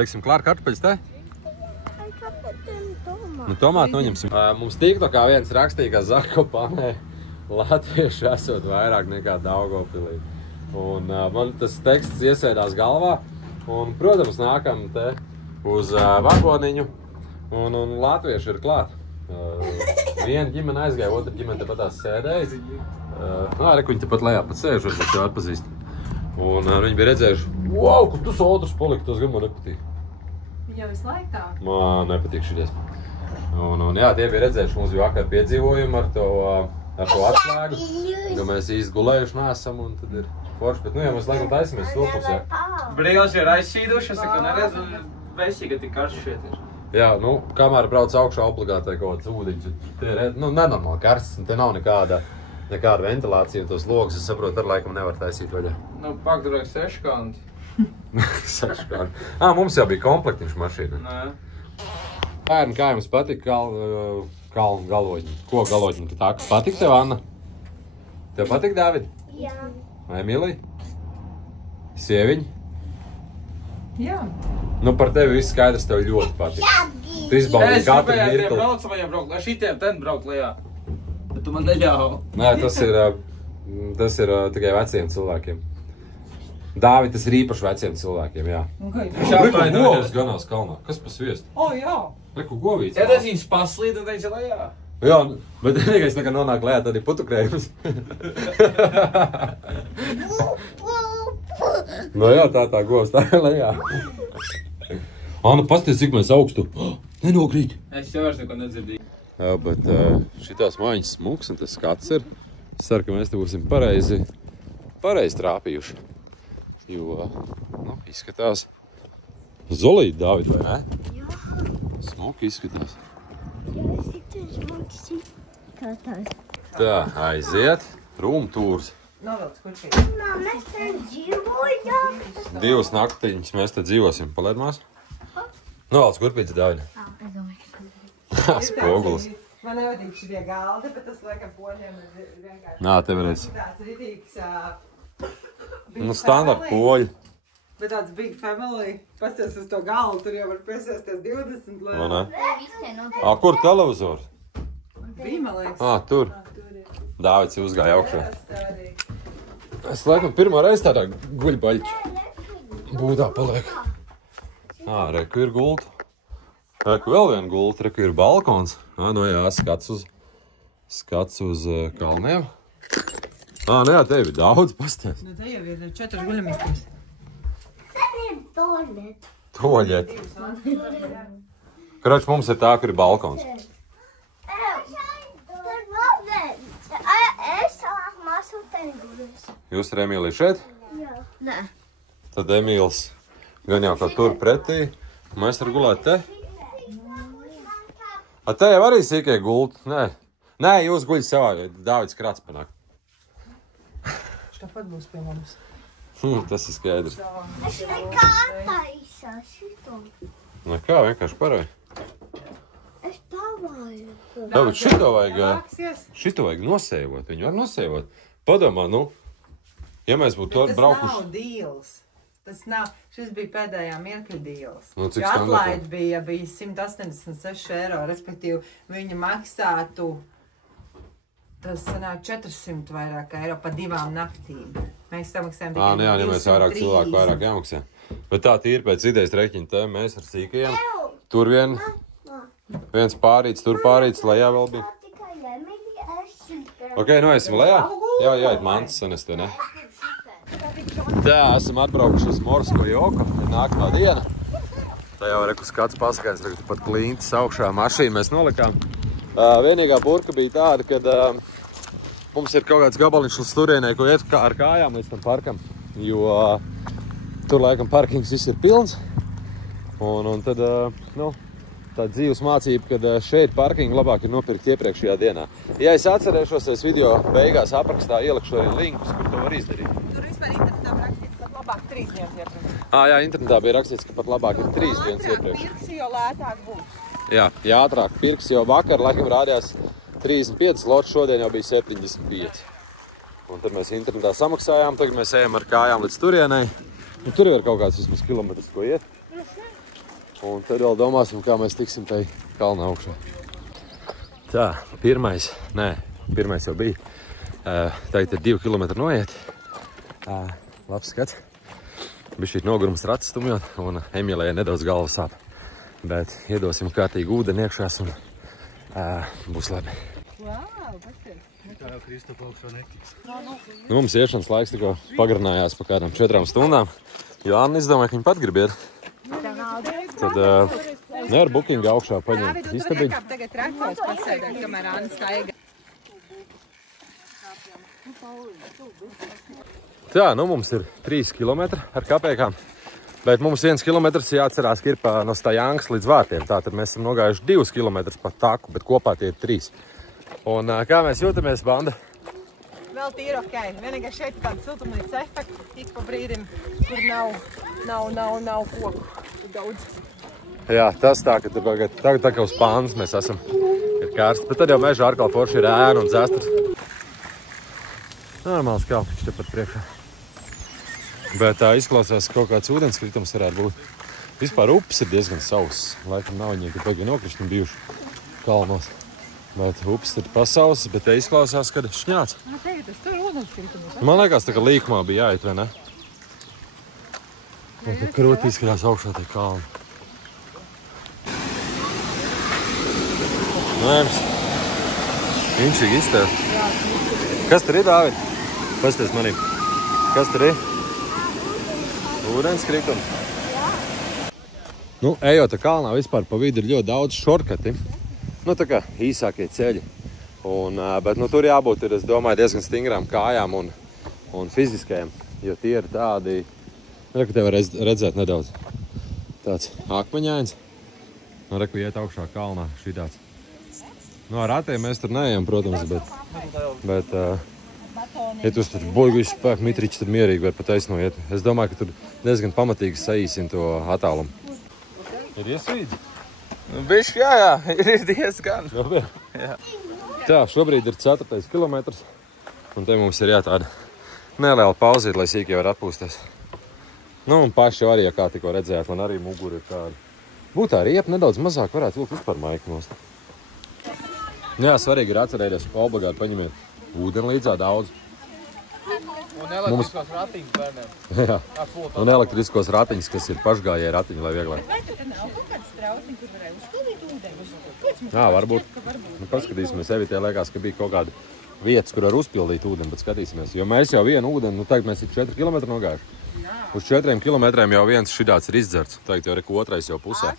Liksim klāt kartupeļus te? Nu, tomāti noņemsim. Mums TikTokā viens rakstīja, ka Zakopanē latvieši esot vairāk nekā Daugavpilī. Un man tas teksts iesēdās galvā. Un, protams, nākam te uz vagoniņu. Un latvieši ir klāt. Viena ģimene aizgāja, otra ģimene tepatās sēdēja. Reku viņi tepat lejā pat sēž, varbūt jau atpazīst. Un viņi bija redzējuši, wow, kur tu sodrus palika, tas gan man nepatīk. Jau visu laiku tā? Man nepatīk šities. Un jā, tie bija redzējuši, mums bija vakar piedzīvojumi ar to atslēgu. Jo mēs īsti gulējuši neesam un tad ir forši. Bet jā, mēs laikam taisamies stulpus, jā. Brīvs ir aizsīduši, es neko neredzu, vesīgi tik karš šeit ir. Jā, nu, kamēr brauc augšā obligātai kaut kāds ūdiņš, tie ir, nenormāli karsts, un te nav nekāda ventilācija, un tos logus, es saprotu, ar laikam nevar taisīt vaļā. Nu, pakturēk 6 kanti. 6 kanti. Mums jau bija komplektiņš mašīna. Nē. Bērni, kā jums patīk kalnu galoģi? Ko galoģi? Tā, kas patīk tev, Anna? Tev patīk, Dāvid? Jā. Emīlija? Sieviņa? Jā. Nu, par tevi viss skaidrs, tev ļoti patīk. Tu izbaudi katru mirkli. Es gribēju tiem braucamajiem braukt, lai šitiem ten braukt lejā. Bet tu man neļauj. Nē, tas ir tikai veciem cilvēkiem. Dāvid, tas ir īpaši veciem cilvēkiem, jā. Reku govs ganās kalnā. Kas pa sviestu? O, jā. Reku govīts. Ja tas viņus paslīd un teica lejā. Jā, bet vienīgais nekā nonāk lejā, tad ir putukrējums. No jā, tā govs tā ir lejā. Anna, pasties, cik mēs augstu. Nenokrīt. Es jau vairs neko nedzirdīju. Jā, bet šitās mājiņas smuks un tas skats ir. Es ceru, ka mēs te būsim pareizi trāpījuši. Jo, izskatās zolīti, Dāvid, vai ne? Jā. Smuki izskatās. Tā, aiziet. Rūmtūrs. Novelc kurpīt. Mēs te dzīvojam. 2 naktiņas mēs te dzīvosim. Palaid, mās? Novelc kurpīts, Dāvid. Spogulis. Man nepatīk šitie galdi, bet tas laikam poļiem ir vienkārši. Nā, tev redz. Tāds rītīgs Nu, standarta poļi. Bet tāds big family. Pasties uz to galdu, tur jau var piesēsties 20 Vai lēl. ne? Kur televizors? Bija, man liekas. Tur. Dāvids uzgāja augšā. Es laikam pirmo reizi tādā guļbaļķi būdā paliek. Reku ir gulta. Reku vēl viena gulta, reku ir balkons. Nu jā, skats uz kalniem. Nu jā, tev ir daudz, pasties. Nu, te jau ir 4 guļamistas. Toļet. Kroč, mums ir tā, kur ir balkons. Jūs ar Emīliju šeit? Jā. Nē. Tad Emīls gan jau kā tur pretī. Mēs varam gulēt te. Te jau arī sīkie gulti. Nē, jūs guļat savā, Dāvids krāts panāk. Tāpat būs pie mums. Tas ir skaidrs. Es nekā taisa šito. Nekā, vienkārši parai. Es pavāju. Jā, bet šito vajag nosēvot. Viņu var nosēvot. Padomā, ja mēs būtu tur braukuši. Tas nav dīls. Tas nav. Šis bija pēdējā mirkļa dīls. Nu, cik jo atlaid standarta? bija 186 eiro, respektīvi viņa maksātu, tas sanāk 400 vairāk eiro pa 2 naktīm. Mēs samaksājam tikai 230. Ja mēs vairāk cilvēku vairāk jāmaksā. Bet tā tīri pēc idejas reķiņa te mēs ar sīkajiem. Tur viens pārīts, tur pārīts, lejā vēl bija. Ok, esam lejā? Jā, mantas sanestē, ne? Tā, esam atbraukuši uz Morsko joku. Ir nākamā diena. Tā jau reku skats pasakājums, tagad pat klintis augšā mašīnu mēs nolikām. Vienīgā burka bija tāda, kad mums ir kaut kāds gabaliņš līdz turienei, ko iet ar kājām līdz tam parkam, jo tur laikam parkings viss ir pilns. Un tad, nu, tā dzīves mācība, kad šeit parkingu labāk ir nopirkt iepriekšējā dienā. Ja es atcerēšos, es video beigās aprakstā ielikšu arī linkus, kur to var izdarīt. Tur vispār internetā rakstīts, ka labāk 3 dienas iepriekš. Jā, internetā bija rakstīts, ka pat labāk ir 3 dienas iepriekš. Pirks, jo lētāk būs. Jā, ātrāk pirks, jo vakar laikam rādījās 35 lots, šodien jau bija 75. Un tad mēs internetā samaksājām, tagad mēs ejam ar kājām līdz turienei. Un tur jau ir kaut kāds vismaz kilometrs, ko iet. Un tad vēl domāsim, kā mēs tiksim tai kalna augšā. Tā, pirmais jau bija. Tagad ir 2 kilometri noiet. Labs skats. Bija šī nogurums rats stumjot, un Emīlē nedaudz galva sāp. Bet iedosim kārtīgi ūdeni iekšās, un būs labi. Nu, mums iešanas laiks tikko pagarinājās pa kādām 4 stundām, jo Anna izdomāja, ka viņa pat grib iet. Tad nevar bookingu augšā paņemt istabiņu. Tagad traktos pasēdēt, kamēr Anna staiga. Tā, nu mums ir 3 kilometri ar kapēkām, bet mums 1 kilometrs jāatcerās, ka ir no Stajankas līdz vārtiem. Tātad mēs esam nogājuši 2 kilometrus pa taku, bet kopā tie ir 3. Un kā mēs jūtamies, banda? Vēl tīri ok. Vienīgais šeit ir tāda siltumnīca efekta, tik pa brīdim, kur nav koku daudz. Jā, tas tā, ka tagad tā kā uz pānas mēs esam, ir karsts, bet tad jau meža ārkal forši ir ēna un dzesturs. Normāls kalpiņš te pat priekšā. Bet tā izklausās, ka kaut kāds ūdenskritums varētu būt. Vispār upes ir diezgan sauss. Laikam nav viņi, ka pagļi nokrišņi bijuši kalnos. Bet upes ir pasausas, bet te izklausās, kad šņāts. Man liekas, tā kā līkumā bija jāiet, vai ne? Vai tā krūti izskatās augšā tie kalni. Nēms. Inčīgi iztev. Kas tur ir, Dāvid? Pasties manī. Kas tur ir? Ūdenskritums. Nu, ejot kalnā vispār pa vidu ir ļoti daudz šorkati. Nu, tā kā īsākie ceļi. Bet nu, tur jābūt, es domāju, diezgan stingrām kājām un fiziskajiem, jo tie ir tādi, reku te var redzēt nedaudz, tāds akmeņains. Nu, reku iet augšā kalnā šitāds. Nu, ar ratiem mēs tur neejam, protams, bet ja tu tur boigu visu spēku mitriķi, tad mierīgi var pat aiznoiet. Es domāju, ka tur diezgan pamatīgi saīsina to attālumu. Ir iesvīdzi? Bišķi, jā, ir diezgan. Jā. Tā, šobrīd ir 4. kilometrs, un te mums ir tāda neliela pauzīt, lai sīkie var atpūsties. Nu, un paši arī, ja kā tikko redzējāt, man arī muguri ir tāda. Būtu tā riepa nedaudz mazāk, varētu vilkt vispār maiku nost. Jā, svarīgi ir atcerēties, ka obligāti paņemiet ūdeni līdzā daudz. Un elektriskos ratiņus bērniem. Jā, un elektriskos ratiņus, kas ir pašgājēji ratiņi, lai vieglāk. Vai tad nav kaut kāds trauciņi, kur varēja uzpildīt ūdeni? Jā, varbūt. Nu, paskatīsimies, Evitē liekas, ka bija kaut kāda vietas, kur var uzpildīt ūdeni, bet skatīsimies. Jo mēs jau vienu ūdeni, nu tagad mēs ir 4 kilometri nogājuši. Uz 4 kilometriem jau viens šitāds ir izdzerts. Tagad jau reku otrais jau pusē.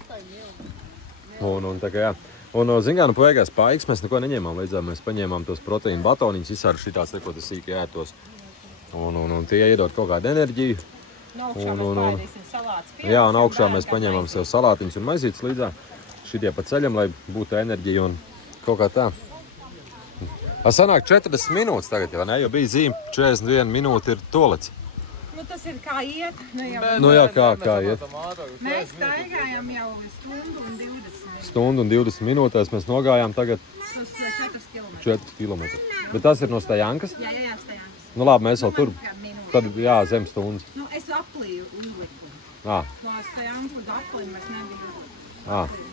Un tā kā jā. Un, zin kā, nu paveikās paiks mēs neko neņēmām līdzā. Mēs paņēmām tos proteīnu batoniņus, visādi šitāds, ko tas sīki ētos. Un tie iedod kaut kādu enerģiju. Jā, un augšā mēs paņēmām sev salātiņus un maizītes līdzā. Šitie pa ceļam, lai būtu enerģija un kaut kā tā. Sanāk 40 minūtes tagad jau, ne? Jo bija zīme 41 minūte ir tolets. Nu, tas ir kā iet. Nu jā, kā iet. Mēs staigājam jau stundu un 20. Stundu un 20 minūtēs mēs nogājām tagad 4 kilometri. Bet tas ir no Stajankas? Jā, Stajankas. Nu labi, mēs vēl tur. Tad jā, zem stundas. Nu, es aplīju uzliku. No Stajankas līdz aplīju mēs nebiju.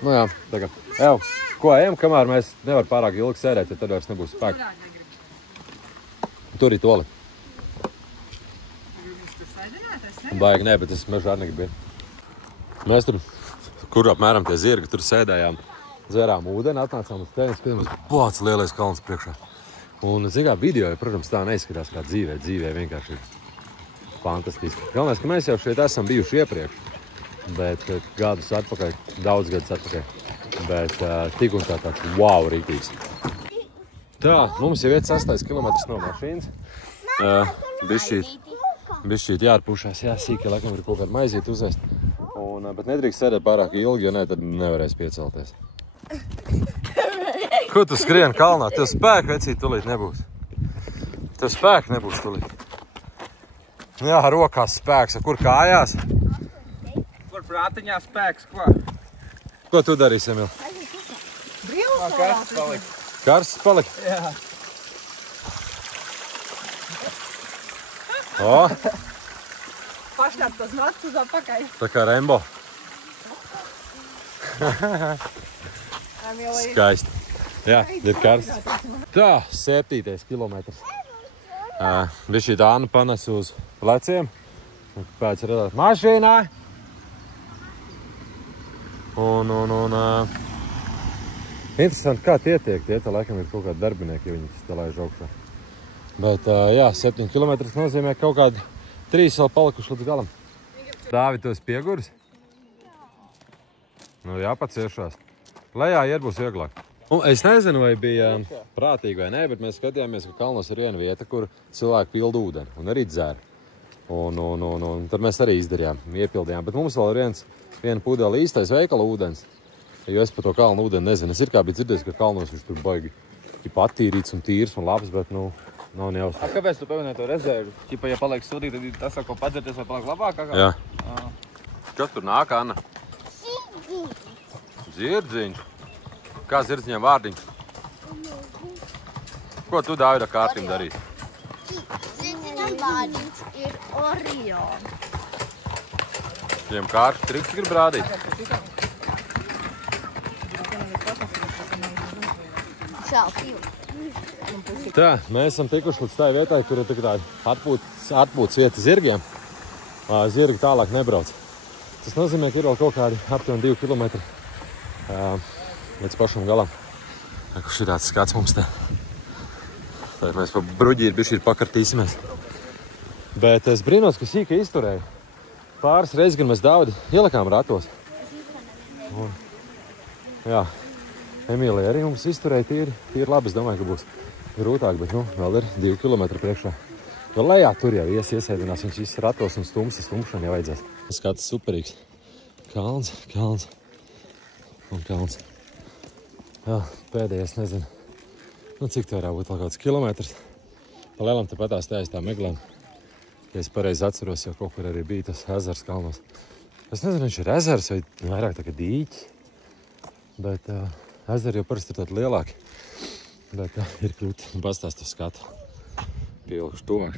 Nu jā, tā kā. Ev, ko ejam, kamēr mēs nevar pārāk ilgi sēdēt, ja tad vairs nebūs spēka. Tur ir toli. Baigi, nē, bet es mežā negribu. Mēs tur, kur apmēram tie zirgi, tur sēdējām, dzērām ūdeni, atnācām uz tevi, skatāmies, pats lielais kalns priekšā. Un, zināmā, video, protams, tā neizskatās kā dzīvē vienkārši fantastiski. Galvenais, ka mēs jau šeit esam bijuši iepriekš. bet gadus atpakaļ, daudz gadus atpakaļ. Bet tik un tā tāds wow rītīgs. Tā, mums jau iet 6 kilometrs no mašīnas. Bišķīt jārpušās, sīki, laikam ir kaut kādu maizīt uzvest. Bet nedrīkst sēdēt pārāk ilgi, jo ne, tad nevarēs piecelties. Ko tu skrien kalnā? Tev spēka, vecīt, tulīt nebūs. Tev spēka nebūs tulīt. Jā, rokās spēks. Kur kājās? Kur prātiņā spēks, ko? Ko tu darīsi, Emil? Karsts palika. Karsts palika? Jā. O, Pašnāt tas nāc uz apakaļ. tā kā Rembo. Skaisti. Jā, ir karsts. Tā, 7. kilometrs. Bišķī Dāna panes uz pleciem. Pēc redzēt mašīnā. Interesanti, kā tie tiek. Tie tā laikam ir kaut kādi darbinieki, ja viņi tā laiž augšā. Bet, jā, 7 kilometrs nozīmē kaut kādi 3 vēl palikuši līdz galam. Dāvi, tu esi pieguris? Nu, jāpaciešās. Lejā iet būs vieglāk. Es nezinu, vai bija prātīgi vai nē, bet mēs skatījāmies, ka kalnos ir viena vieta, kur cilvēki pilda ūdeni un arī dzer. Un tad mēs arī izdarījām, iepildījām. Bet mums vēl ir viena pudeli īstais veikala ūdens. Jo es par to kalnu ūdeni nezinu. Es ir kā bija dzirdējis, ka kalnos viņš tur baigi attīrīts un tīrs un labs, bet, nu, nav nejaust. Kāpēc tu pievienoji to rezervu? Ķipa, ja paliek sūdīgi, tad tas, ko padzerties, vai paliek labāk? Jā. Kas tur nāk, Anna? Zirdziņš. Kā zirdziņam vārdiņš? Ko tu, Dāvida, kārtim darīsi? Zirdziņam vārdiņš ir Orion. Viņam kārtu triks grib rādīt? Tā, mēs esam tikuši līdz tā vietai, kur ir tāda atpūtas vieta zirgiem. Zirgi tālāk nebrauc. Tas nozīmē, ka ir vēl kaut kādi aptuveni 2 kilometri līdz pašam galam. Kurš ir tāds skats mums te. Tad mēs pa bruģīri bišķi pakartīsimies. Bet es brīnos, ka sīka izturēja. Pāris reizes, gan mēs Dāvidi ielikām ratos. Jā, Emīlija arī mums izturēja tīri labi. Es domāju, ka būs grūtāk, bet vēl ir 2 kilometri priekšā. Vēl lejā tur jau iesēdinās, viņš viss ratos un stumšana jau vajadzēs. Skats superīgs. Kalns un kalns. Jā, pēdējais nezinu. Cik te varētu būt vēl kāds kilometrs. Pa lielam te patās tā meglēm. Ja es pareizi atceros, jau kaut kur arī bija tas ezers kalnos. Es nezinu, viņš ir ezers vai vairāk tā kā dīķi. Bet ezeri jau parasti ir tādi lielāki. Bet ir kļūt pastāst uz skatu. Pielikšu tuvāk.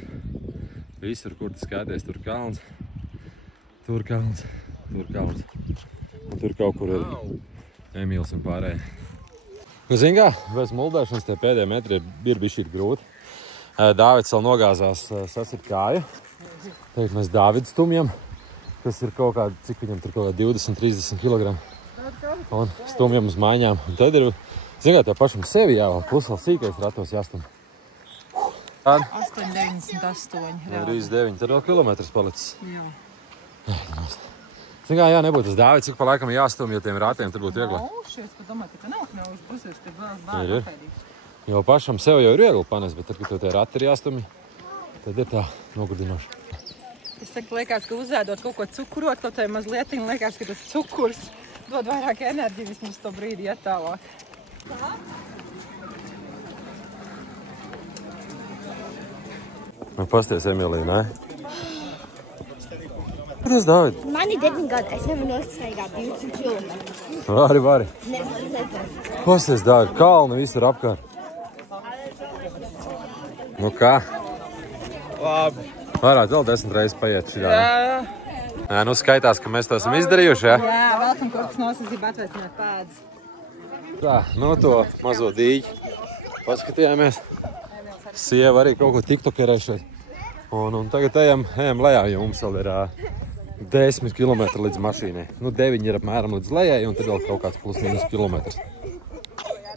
Visur, kur tu skaties, tur kalns. Tur kalns. Tur kalns. Un tur kaut kur ir Emīls un pārējie. Zini kā, bez muldēšanas tie pēdējie metri ir bišķīt grūti. Dāvids vēl nogāzās sasirt kāju. Tagad mēs Dāvidu stumjam, kas ir kaut kādi, cik viņam tur kaut kādi 20-30 kg. Un stumjam uz maiņām. Un tad ir, zini kā, tev pašam sevi jāvēl, plus vēl sīkais ratos jāstum. 8,98. Rīz 9, tad vēl kilometrs palicis. Jā. Zini kā, jā, nebūtu tas Dāvids, cik pa laikam jāstum, ja tiem ratiem tur būtu vieglāk. Es pat domāju, ka nav kņaujuši puses, tad vēl apēdīgs. Jo pašam sev jau ir viegli panest, bet tad, kad tev tie rati ir jāstumj, tad ir tā nogurdinoši. Es saku, liekas, ka uzēdot kaut ko cukurot, kaut tai mazlietiņ, liekas, ka tas cukurs dod vairāk enerģiju vismaz to brīdi iet tālāk. Pasties, Emīlija, ne? Tas, Dāvid? Man ir 9 gadi, es nevaru nostaigāt 20 km. Vari. Pasties, Dāvid, kalni visur apkārt. Nu kā? Labi. Varētu vēl 10 reizes paiet šī dāna. Jā. Jā, nu skaitās, ka mēs to esam izdarījuši, jā? Jā, vēl tam kaut kas nosacība atveicināt pēdas. Tā, no to mazo dīķi paskatījāmies. Sieva arī kaut ko tiktokerē šeit. Un tagad ejam lejā, jo mums vēl ir 10 km līdz mašīnai. Nu, 9 ir apmēram līdz lejai, un tad vēl kaut kāds +- kilometrs.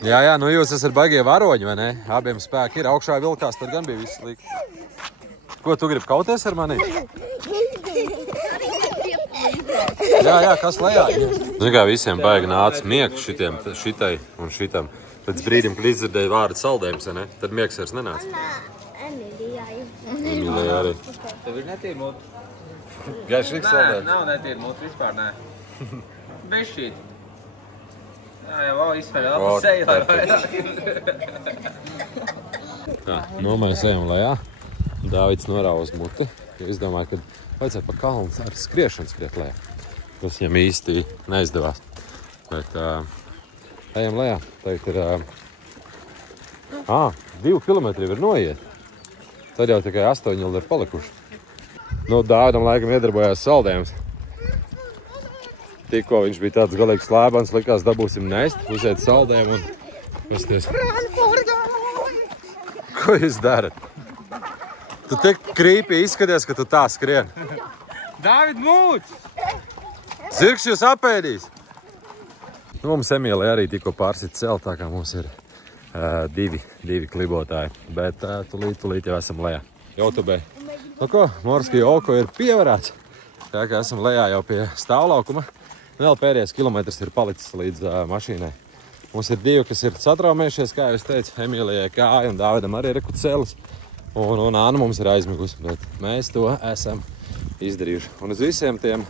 Jā, nu jūs esat baigie varoņi, vai ne? Abiem spēki ir augšā vilkās, tad gan bija viss slikti. Ko tu gribi kauties ar mani? Jā, kas lejā? Zini, kā visiem baigi nāca miegs šitai un šitam. Pēc brīdim, kad izdzirdēja vārdu saldējums, ne? Tad miegs vairs nenāca. Emilijai arī. Tev ir netīra mutu? Gaišīgs saldējums? Nav netīra mutu, vispār nē. Bišķīt. Jā, jau izspēļ vēl seju, lai vairāk. Tā, mēs ejam lejā. Dāvids norāva uz muti. Es domāju, ka vajadzēja pa kalnu ar skriešanu skriet lejā. Tas viņam īsti neizdevās. Bet ejam lejā. Tagad ir 2 kilometri ir noiet. Tad jau tikai 8 ir palikuši. Nu, Dāvidam laikam iedarbojās saldējums. Tikko viņš bija tāds galīgs slēbans, likās dabūsim nest, uziet saldējumu un pasties. Ko jūs darat? Tu tik krīpī izskaties, ka tu tā skrien. Dāvid, mūts! Zirgs jūs apēdīs! Nu, mums Emīlija arī tikko pārsit celt, tā kā mums ir divi klibotāji. Bet tulīt jau esam lejā. Jautubē. Nu ko, Morski Joko ir pievarēts. Tā kā esam lejā jau pie stāvlaukuma. Vēl pēdējais kilometrs ir palicis līdz mašīnai. Mums ir 2, kas ir satraumējušies, kā jau es teicu, Emīlijai kāja un Dāvidam arī reku celis. Un Anna mums ir aizmigusi, bet mēs to esam izdarījuši. Un uz visiem tiem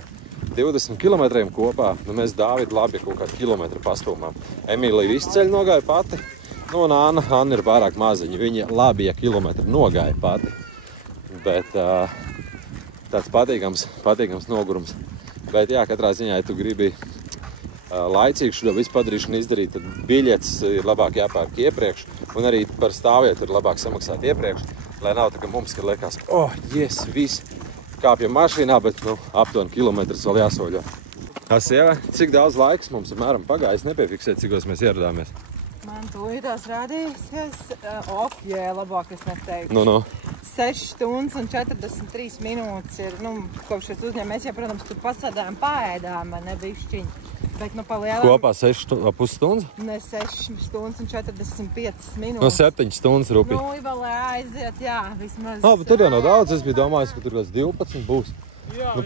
20 kilometriem kopā, nu mēs Dāvidu labi kaut kādu kilometru pastūmām. Emīlija visu ceļu nogāja pati, nu un Anna ir pārāk maziņa. Viņa labi, ja kilometru nogāja pati. Bet tāds patīkams nogurums. Bet jā, katrā ziņā, ja tu gribi laicīgi šo visu padarīšanu izdarīt, tad biļetes ir labāk jāpērk iepriekš, un arī par stāvvietu ir labāk samaksāt iepriekš, lai nav tā, ka mums, kad liekas, viss kāpjam mašīnā, bet, aptuveni kilometrs vēl jāsoļo. Sieva, cik daudz laiks mums apmēram pagājis, nepiefiksēt, cikos mēs ieradāmies? Man tūlītās rādīsies, labāk es neteikšu. No. 6 stundas un 43 minūtes ir, kopš es uzņēmu. Mēs jau, protams, tur pasādājām, paēdām, ne bišķiņi. Bet, palielam... Kopā 6,5 stundas? Ne, 6 stundas un 45 minūtes. No 7 stundas rupi. Vēl aiziet, jā, vismaz. Bet tur jau nav daudz, es biju domājis, ka tur kāds 12 būs. Jā.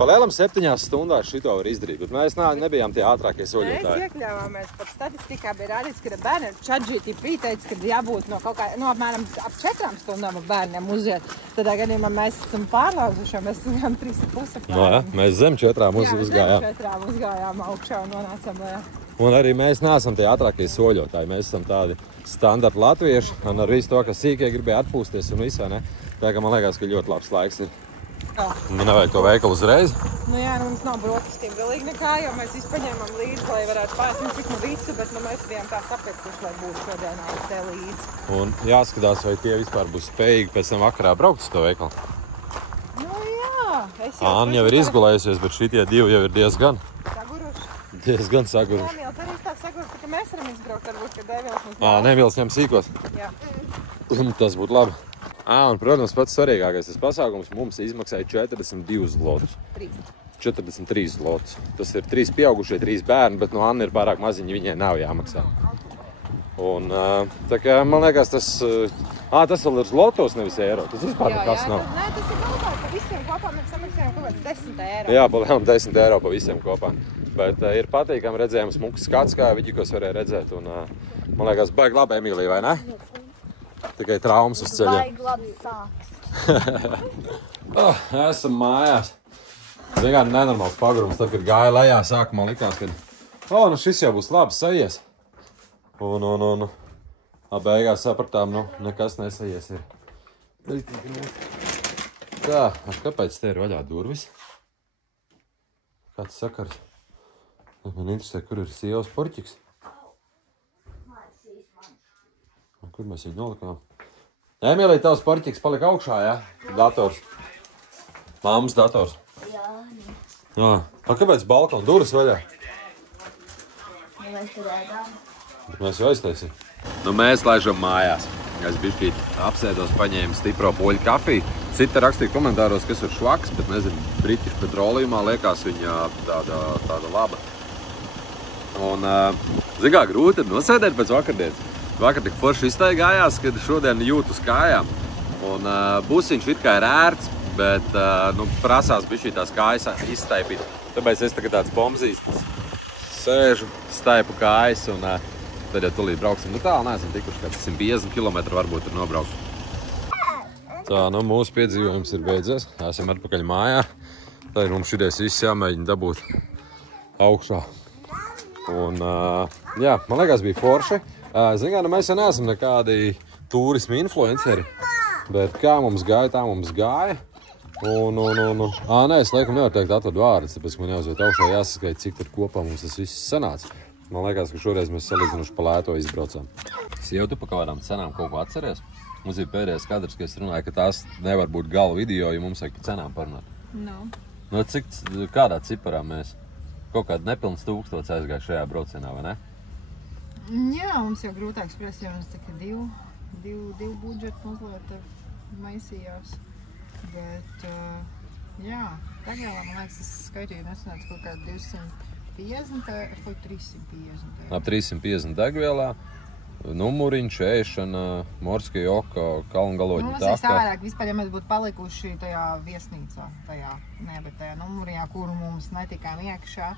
Palielam 7 stundās šito var izdarīt, bet mēs nebijām tie ātrākie soļotāji. Mēs iekļāvāmies, pat statistikā bija rādīts, ka bērni ChatGPT teica, ka jābūt apmēram ap 4 stundām bērniem uziet. Tādā gadījumā mēs esam pārlauzuši, jo mēs esam 3,5 apmēram. Mēs zem 4 uzgājām. Jā, zem 4 uzgājām augšā un nonācām lejā. Un arī mēs neesam tie ātrākie soļotāji. Mēs esam tādi standarta latvieši un ar visu to, ka sīkie gribēja atpūsties un visā, ne? Tā kā man liekas, ka ļoti labs laiks ir. Man nevajag to veikalu uzreiz? Jā, mums nav brokastīm galīgi nekā, jo mēs visu paņēmām līdzi, lai varētu pārst, cik visu, bet mēs bijām tā sapirkuši, lai būtu šodienā te līdzi. Un jāskatās, vai tie vispār būs spējīgi pēc tam vakarā braukt uz to veikalu. Jā. Anna jau ir izgulējusies, bet šitie 2 jau ir diezgan. Saguruši. Diezgan saguruši. Emīls arī tā saguruši, ka mēs varam izbraukt, varbūt, ka Devils mums braukt. Nemīls ņem sīkos. Jā. Tas būtu labi. Un, protams, pats svarīgākais tas pasākums mums izmaksāja 42 zlotus. 43 zlotus. Tas ir 3 pieaugušie, 3 bērni, bet Anna ir pārāk maziņa, viņai nav jāmaksā. Un tā kā man liekas, tas vēl ir zlotos, nevis eiro. Tas vispār nekas nav. Nē, tas ir galvā, pa visiem kopā mēs samaksājam kaut kāds 10 eiro. Jā, palielam 10 eiro pa visiem kopā. Bet ir patīkami redzējums smuks skats, kā Viģikos varēja redzēt. Un man liekas, baigi labi, Emīlija, vai ne? Tikai traumas uz ceļa. Baigi labi sāks. Esam mājās. Vienkār nenormāls pagrums. Tad, kad gāja lejā, sākumā likās, ka šis jau būs labi sajies. Un beigās sapratām, nekas nesajies ir. Tā, kāpēc te ir vaļā durvis? Kāds sakars? Man interesē, kur ir sievas porķiks. Kur mēs viņu nolikām? Emīlija, tavs porķiks palika augšā, jā? Dators. Mammas dators. Jā. Kāpēc balkona durvis vaļā? Mēs tur ēdām. Mēs jau aiztaisīm. Mēs laižam mājās. Es bišķīt apsēdos, paņēmu stipro poļu kafiju. Cita rakstīja komentāros, kas ir švaks, bet nezinu, British Petroleumā liekas viņa tāda laba. Un, zigā, grūti ir nosēdēt pēc vakardienas. Vakar tik forši iztaigājās, kad šodien jūtu uz kājām. Un busiņš it kā ir ērts, bet nu, prasās bišķī tās kājas izstaipīt. Tāpēc es tagad tāds bombzīstas sēžu, staipu kājas un tad jau tulīt brauksim. Nu tālu neesam tikuši, kāds 150 km varbūt ir nobraukt. Tā, nu mūsu piedzīvojums ir beidzies. Esam atpakaļ mājā. Tā ir mums šities viss jāmēģina dabūt augšā. Un, jā, man liekas bija forši. Zin kā, nu mēs jau neesam nekādi turismu influenceri, bet kā mums gāja, tā mums gāja. Nē, es laikam nevaru teikt atvadu vārdus, tāpēc man jāuzviet augšā jāsaskaita, cik tur kopā mums tas viss sanāca. Man liekas, ka šoreiz mēs salīdzinoši pa lēto izbraucām. Jau tu pa kādām cenām kaut ko atceries? Mums ir pēdējais kadrs, ka es runāju, ka tās nevar būt gala video, ja mums vajag pa cenām parunāt. No cik, kādā ciparā mēs? Kaut kāda nepilns 1000 aizgāja šajā braucienā, vai ne? Jā, mums jau grūtāk spriest, jo mums tikai divu budžetu mazliet maisījās. Bet, jā, Degvielā, man liekas, es skaitīju nesanāca kaut kāda 250 vai 350. Ap 350 Degvielā, numuriņš, ēšana, Morskie oka, kalngaloņa taka. Mums ir savādāk, vispār, ja mēs būtu palikuši tajā viesnīcā, bet tajā numurijā, kuru mums netikām iekšā,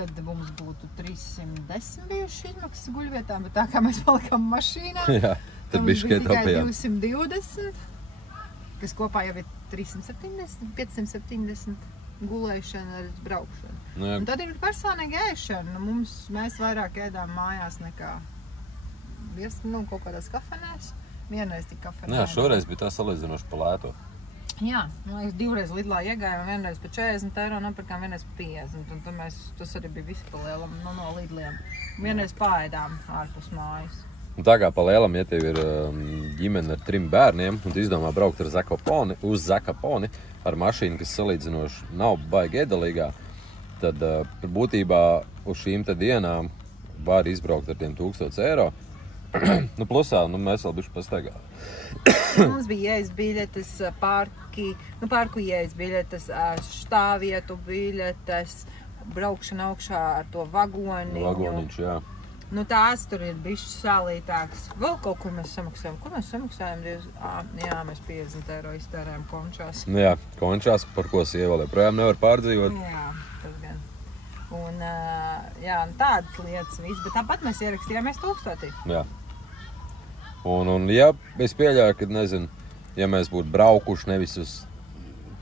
tad mums būtu 310 bijuši izmaksas guļvietām, bet tā kā mēs palikām mašīnā, tad bija tikai 220, kas kopā jau ir 370, 570 gulēšana ar braukšanu. Un tad ir personīgi ēšana. Mēs vairāk ēdām mājās nekā kaut kādās kafenēs. Vienreiz tik kafenē. Jā, šoreiz bija tā salīdzinoši pa lēto. Jā, man liekas, 2 reizes Lidlā iegājām, vienreiz pa 40 eiro, nopirkām vienreiz pa 50. Un tad tas arī bija viss pa lielam no Lidliem. Vienreiz paēdām ārpus mājas. Un tā kā pa lielam, ja tev ir ģimene ar 3 bērniem un tu izdomā braukt uz Zakoponi ar mašīnu, kas salīdzinoši nav baigi iedalīgā, tad būtībā uz šīm dienām var izbraukt ar tiem 1000 eiro. Nu, plusā, mēs vēl bišķi pastaigā. Mums bija ieejas biļetes, parku ieejas biļetes, štāvvietu biļetes, braukšana augšā ar to vagoniņu. Vagoniņš, jā. Nu, tās tur ir bišķi sālītāks. Vēl kaut ko mēs samaksājam. Ko mēs samaksājam? Jā, mēs 50 eiro iztērējam končās. Jā, končās, par ko sieva joprojām nevar pārdzīvot. Jā, tas gan. Un, jā, tādas lietas viss, bet tāpat mēs ierakstījāmies 1000. Jā. Un ja es pieļauju, ka, nezinu, ja mēs būtu braukuši nevis uz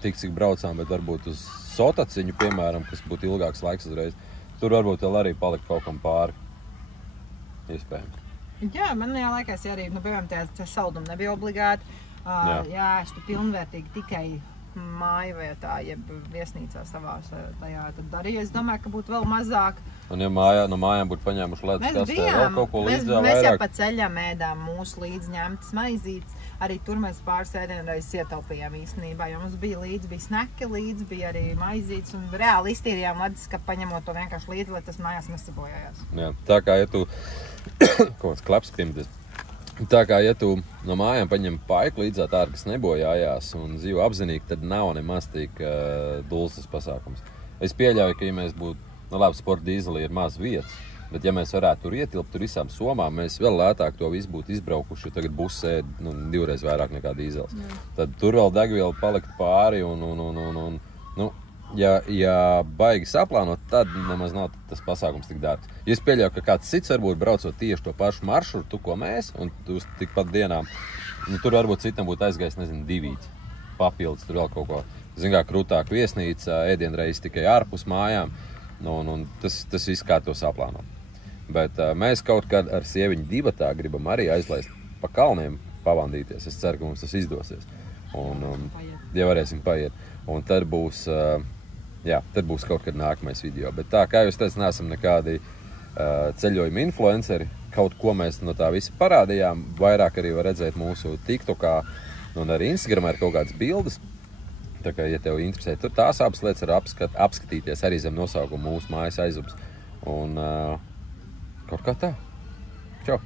tik, cik braucām, bet varbūt uz Sotaciņu, piemēram, kas būtu ilgāks laiks uzreiz, tur varbūt vēl arī palikt kaut kam pāri. Iespējams. Jā, man liekas, ja arī, piemēram, tie saldumi nebija obligāti. Jā, es tu pilnvērtīgi tikai mājvietā, jeb viesnīcā savās tajā tad darīju. Es domāju, ka būtu vēl mazāk. Un ja no mājām būtu paņēmuši ledus kastē vēl kaut ko līdz vairāk? Mēs jau pa ceļam ēdām mūsu līdzņemtas maizītes. Arī tur mēs pāris ēdienreizes ietaupījām īstenībā, jo mums bija sneki līdzi, bija arī maizītes un reāli iztīrījām ledus, ka paņemot to vienkārši līdzi, lai tas mājās nesabojājās. Jā, tā kā, ja tu kaut kāds klaps pirmties. Tā kā, ja tu no mājām paņem paiku līdzā tādu, kas nebojājās un dzīvo apzinīgi, tad nav nemaz tik dulsas pasākums. Es pieļauju, ka, ja mēs būtu, labi, sporta dīzelī ir maz vietas, bet ja mēs varētu tur ietilpt tur visām somām, mēs vēl lētāk to visu būtu izbraukuši, jo tagad buss ēd 2 reizes vairāk nekā dīzels. Tad tur vēl degviela palikt pāri un ja baigi saplānot, tad nemaz nav tas pasākums tik dārgs. Ja es pieļauju, ka kāds cits varbūt braucot tieši to pašu maršrutu, ko mēs, un uz tikpat dienām, tur varbūt citam būtu aizgājis, 2 papildus, tur vēl kaut ko, krūtāk viesnīca, ēdienreiz tikai ārpus mājām, un tas viss kā to saplāno. Bet mēs kaut kad ar sieviņu divatā gribam arī aizlaist pa kalniem pavandīties. Es ceru, ka mums tas izdosies. Ja varēsim paiet. Un tad būs kaut kad nākamais video. Bet tā, kā jūs teicat, neesam nekādi ceļojuma influenceri. Kaut ko mēs no tā visa parādījām. Vairāk arī var redzēt mūsu TikTokā un arī Instagramā ir kaut kādas bildes. Tā kā, ja tev interesē, tur tās abas lietas var apskatīties arī zem nosaukumu mūsu mājas aizubs. Un kaut kā tā. Čau!